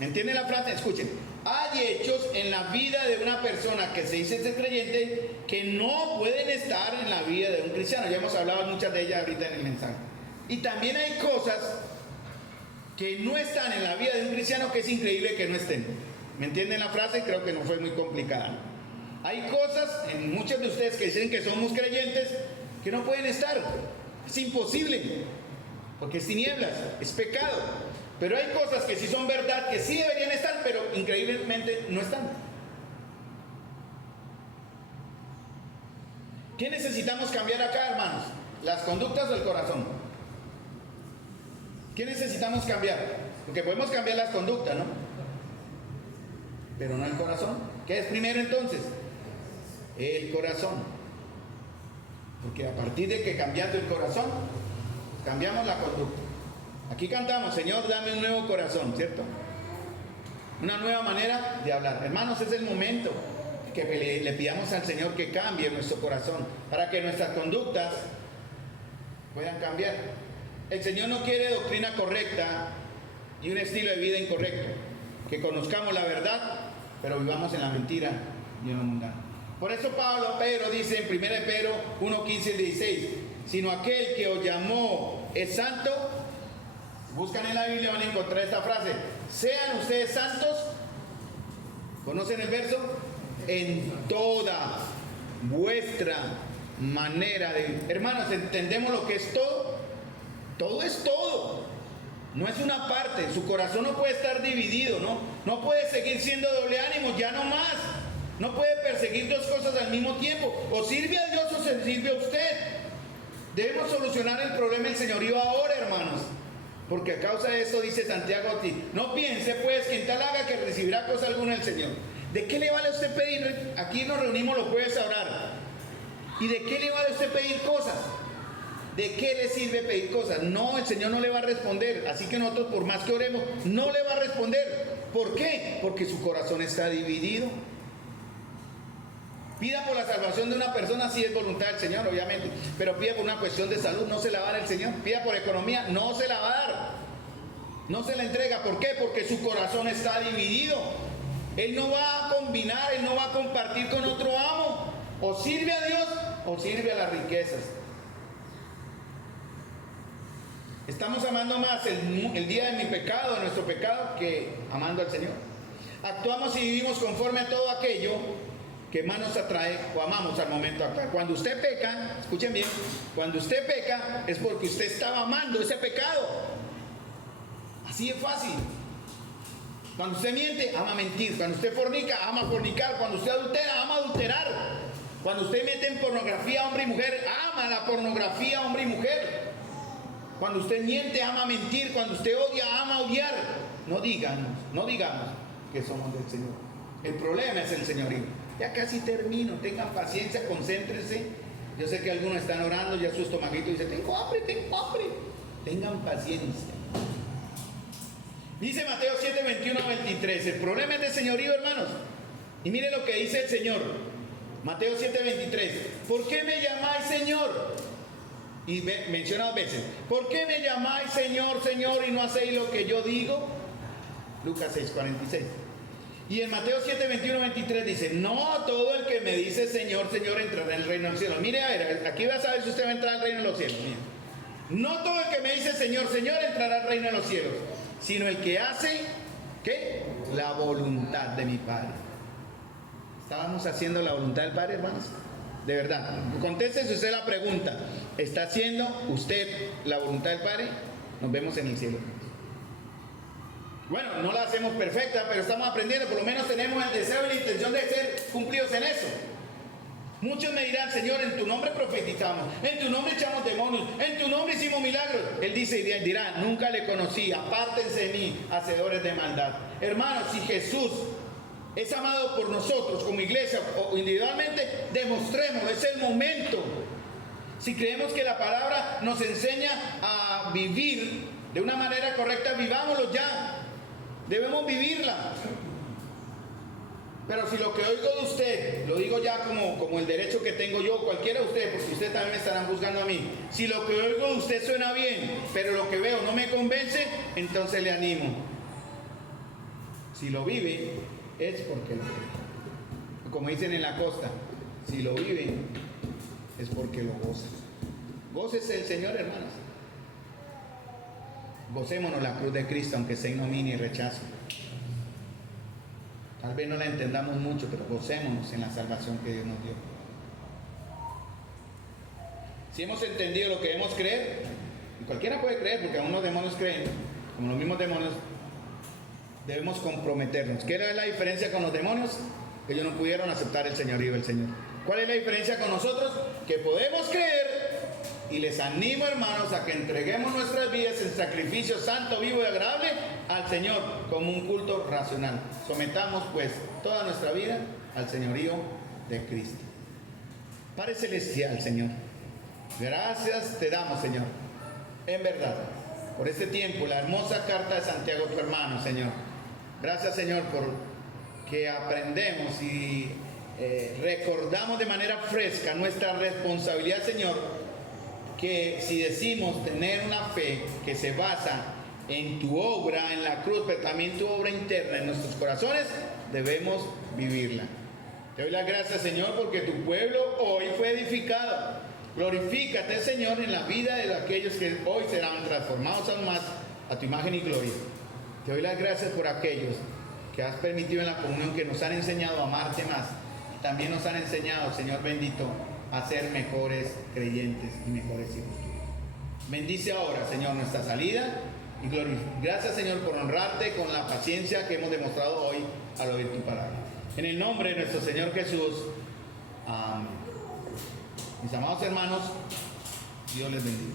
¿Me entienden la frase? Escuchen. Hay hechos en la vida de una persona que se dice ser creyente que no pueden estar en la vida de un cristiano. Ya hemos hablado muchas de ellas ahorita en el mensaje. Y también hay cosas que no están en la vida de un cristiano que es increíble que no estén. ¿Me entienden la frase? Creo que no fue muy complicada. Hay cosas en muchos de ustedes que dicen que somos creyentes que no pueden estar. Es imposible, porque es tinieblas, es pecado. Pero hay cosas que sí son verdad, que sí deberían estar, pero increíblemente no están. ¿Qué necesitamos cambiar acá, hermanos? ¿Las conductas o el corazón? ¿Qué necesitamos cambiar? Porque podemos cambiar las conductas, ¿no? Pero no el corazón. ¿Qué es primero entonces? El corazón. Porque a partir de que cambiando el corazón, cambiamos la conducta. Aquí cantamos, Señor, dame un nuevo corazón, ¿cierto? Una nueva manera de hablar. Hermanos, es el momento que le pidamos al Señor que cambie nuestro corazón para que nuestras conductas puedan cambiar. El Señor no quiere doctrina correcta y un estilo de vida incorrecto. Que conozcamos la verdad, pero vivamos en la mentira y en lo mundano. Por eso Pedro dice en 1 Pedro 1:15 y 16, sino aquel que os llamó es santo. Buscan en la Biblia, van a encontrar esta frase: sean ustedes santos. ¿Conocen el verso? En toda vuestra manera de... Hermanos, ¿entendemos lo que es todo? Todo es todo. No es una parte. Su corazón no puede estar dividido, ¿no? No puede seguir siendo doble ánimo, ya no más. No puede perseguir dos cosas al mismo tiempo. O sirve a Dios o se sirve a usted. Debemos solucionar el problema del señorío ahora, hermanos. Porque a causa de esto dice Santiago, no piense pues que en tal haga que recibirá cosa alguna del Señor. ¿De qué le vale a usted pedir? Aquí nos reunimos los jueves a orar. ¿Y de qué le vale a usted pedir cosas? ¿De qué le sirve pedir cosas? No, el Señor no le va a responder. Así que nosotros, por más que oremos, no le va a responder. ¿Por qué? Porque su corazón está dividido. Pida por la salvación de una persona si es voluntad del Señor, obviamente. Pero pida por una cuestión de salud, no se la va a dar el Señor. Pida por economía, no se la va a dar. No se la entrega. ¿Por qué? Porque su corazón está dividido. Él no va a combinar, Él no va a compartir con otro amo. O sirve a Dios o sirve a las riquezas. Estamos amando más el día de mi pecado, de nuestro pecado, que amando al Señor. Actuamos y vivimos conforme a todo aquello que más nos atrae o amamos al momento actual. Cuando usted peca, escuchen bien, cuando usted peca es porque usted estaba amando ese pecado. Así es fácil. Cuando usted miente, ama mentir. Cuando usted fornica, ama fornicar. Cuando usted adultera, ama adulterar. Cuando usted mete en pornografía hombre y mujer, ama la pornografía hombre y mujer. Cuando usted miente, ama mentir. Cuando usted odia, ama odiar. No digamos que somos del Señor. El problema es el señorío. Ya casi termino. Tengan paciencia, concéntrense. Yo sé que algunos están orando, ya su estomaguito dice, tengo hambre. Tengan paciencia. Dice Mateo 7, 21 a 23. El problema es del señorío, hermanos. Y miren lo que dice el Señor. Mateo 7, 23. ¿Por qué me llamáis Señor? Y menciona dos veces. ¿Por qué me llamáis Señor, Señor y no hacéis lo que yo digo? Lucas 6, 46. Y en Mateo 7, 21, 23 dice, no todo el que me dice Señor, Señor entrará en el reino del cielo. Mire, a ver, aquí va a saber si usted va a entrar al reino de los cielos. Mire. No todo el que me dice Señor, Señor entrará al reino de los cielos, sino el que hace, ¿qué? La voluntad de mi Padre. ¿Estábamos haciendo la voluntad del Padre, hermanos? De verdad, contéstese usted la pregunta. ¿Está haciendo usted la voluntad del Padre? Nos vemos en el cielo. Bueno, no la hacemos perfecta, pero estamos aprendiendo. Por lo menos tenemos el deseo y la intención de ser cumplidos en eso. Muchos me dirán, Señor, en tu nombre profetizamos, en tu nombre echamos demonios, en tu nombre hicimos milagros. Él dice y dirá, nunca le conocí, apártense de mí, hacedores de maldad. Hermanos, si Jesús es amado por nosotros como iglesia o individualmente, demostremos, es el momento. Si creemos que la palabra nos enseña a vivir de una manera correcta, vivámoslo ya. Debemos vivirla. Pero si lo que oigo de usted, lo digo ya como el derecho que tengo yo, cualquiera de ustedes, porque ustedes también me estarán juzgando a mí. Si lo que oigo de usted suena bien, pero lo que veo no me convence, entonces le animo. Si lo vive, es porque lo vive. Como dicen en la costa, si lo vive, es porque lo goza. Gócese el Señor, hermanos. Gocémonos la cruz de Cristo, aunque sea ignominia y rechazo. Tal vez no la entendamos mucho, pero gocémonos en la salvación que Dios nos dio. Si hemos entendido lo que debemos creer, y cualquiera puede creer, porque aún los demonios creen, como los mismos demonios, debemos comprometernos. ¿Qué es la diferencia con los demonios? Que ellos no pudieron aceptar el señorío del Señor. ¿Cuál es la diferencia con nosotros? Que podemos creer. Y les animo, hermanos, a que entreguemos nuestras vidas en sacrificio santo, vivo y agradable al Señor, como un culto racional. Sometamos, pues, toda nuestra vida al señorío de Cristo. Padre Celestial, Señor, gracias te damos, Señor, en verdad, por este tiempo, la hermosa carta de Santiago, tu hermano, Señor. Gracias, Señor, por que aprendemos y recordamos de manera fresca nuestra responsabilidad, Señor, que si decimos tener una fe que se basa en tu obra, en la cruz, pero también tu obra interna en nuestros corazones, debemos vivirla. Te doy las gracias, Señor, porque tu pueblo hoy fue edificado. Glorifícate, Señor, en la vida de aquellos que hoy serán transformados aún más a tu imagen y gloria. Te doy las gracias por aquellos que has permitido en la comunión, que nos han enseñado a amarte más. También nos han enseñado, Señor bendito, a ser mejores creyentes y mejores hijos tuyos. Bendice ahora, Señor, nuestra salida y gracias, Señor, por honrarte con la paciencia que hemos demostrado hoy al oír tu palabra. En el nombre de nuestro Señor Jesús, amén. Mis amados hermanos, Dios les bendiga.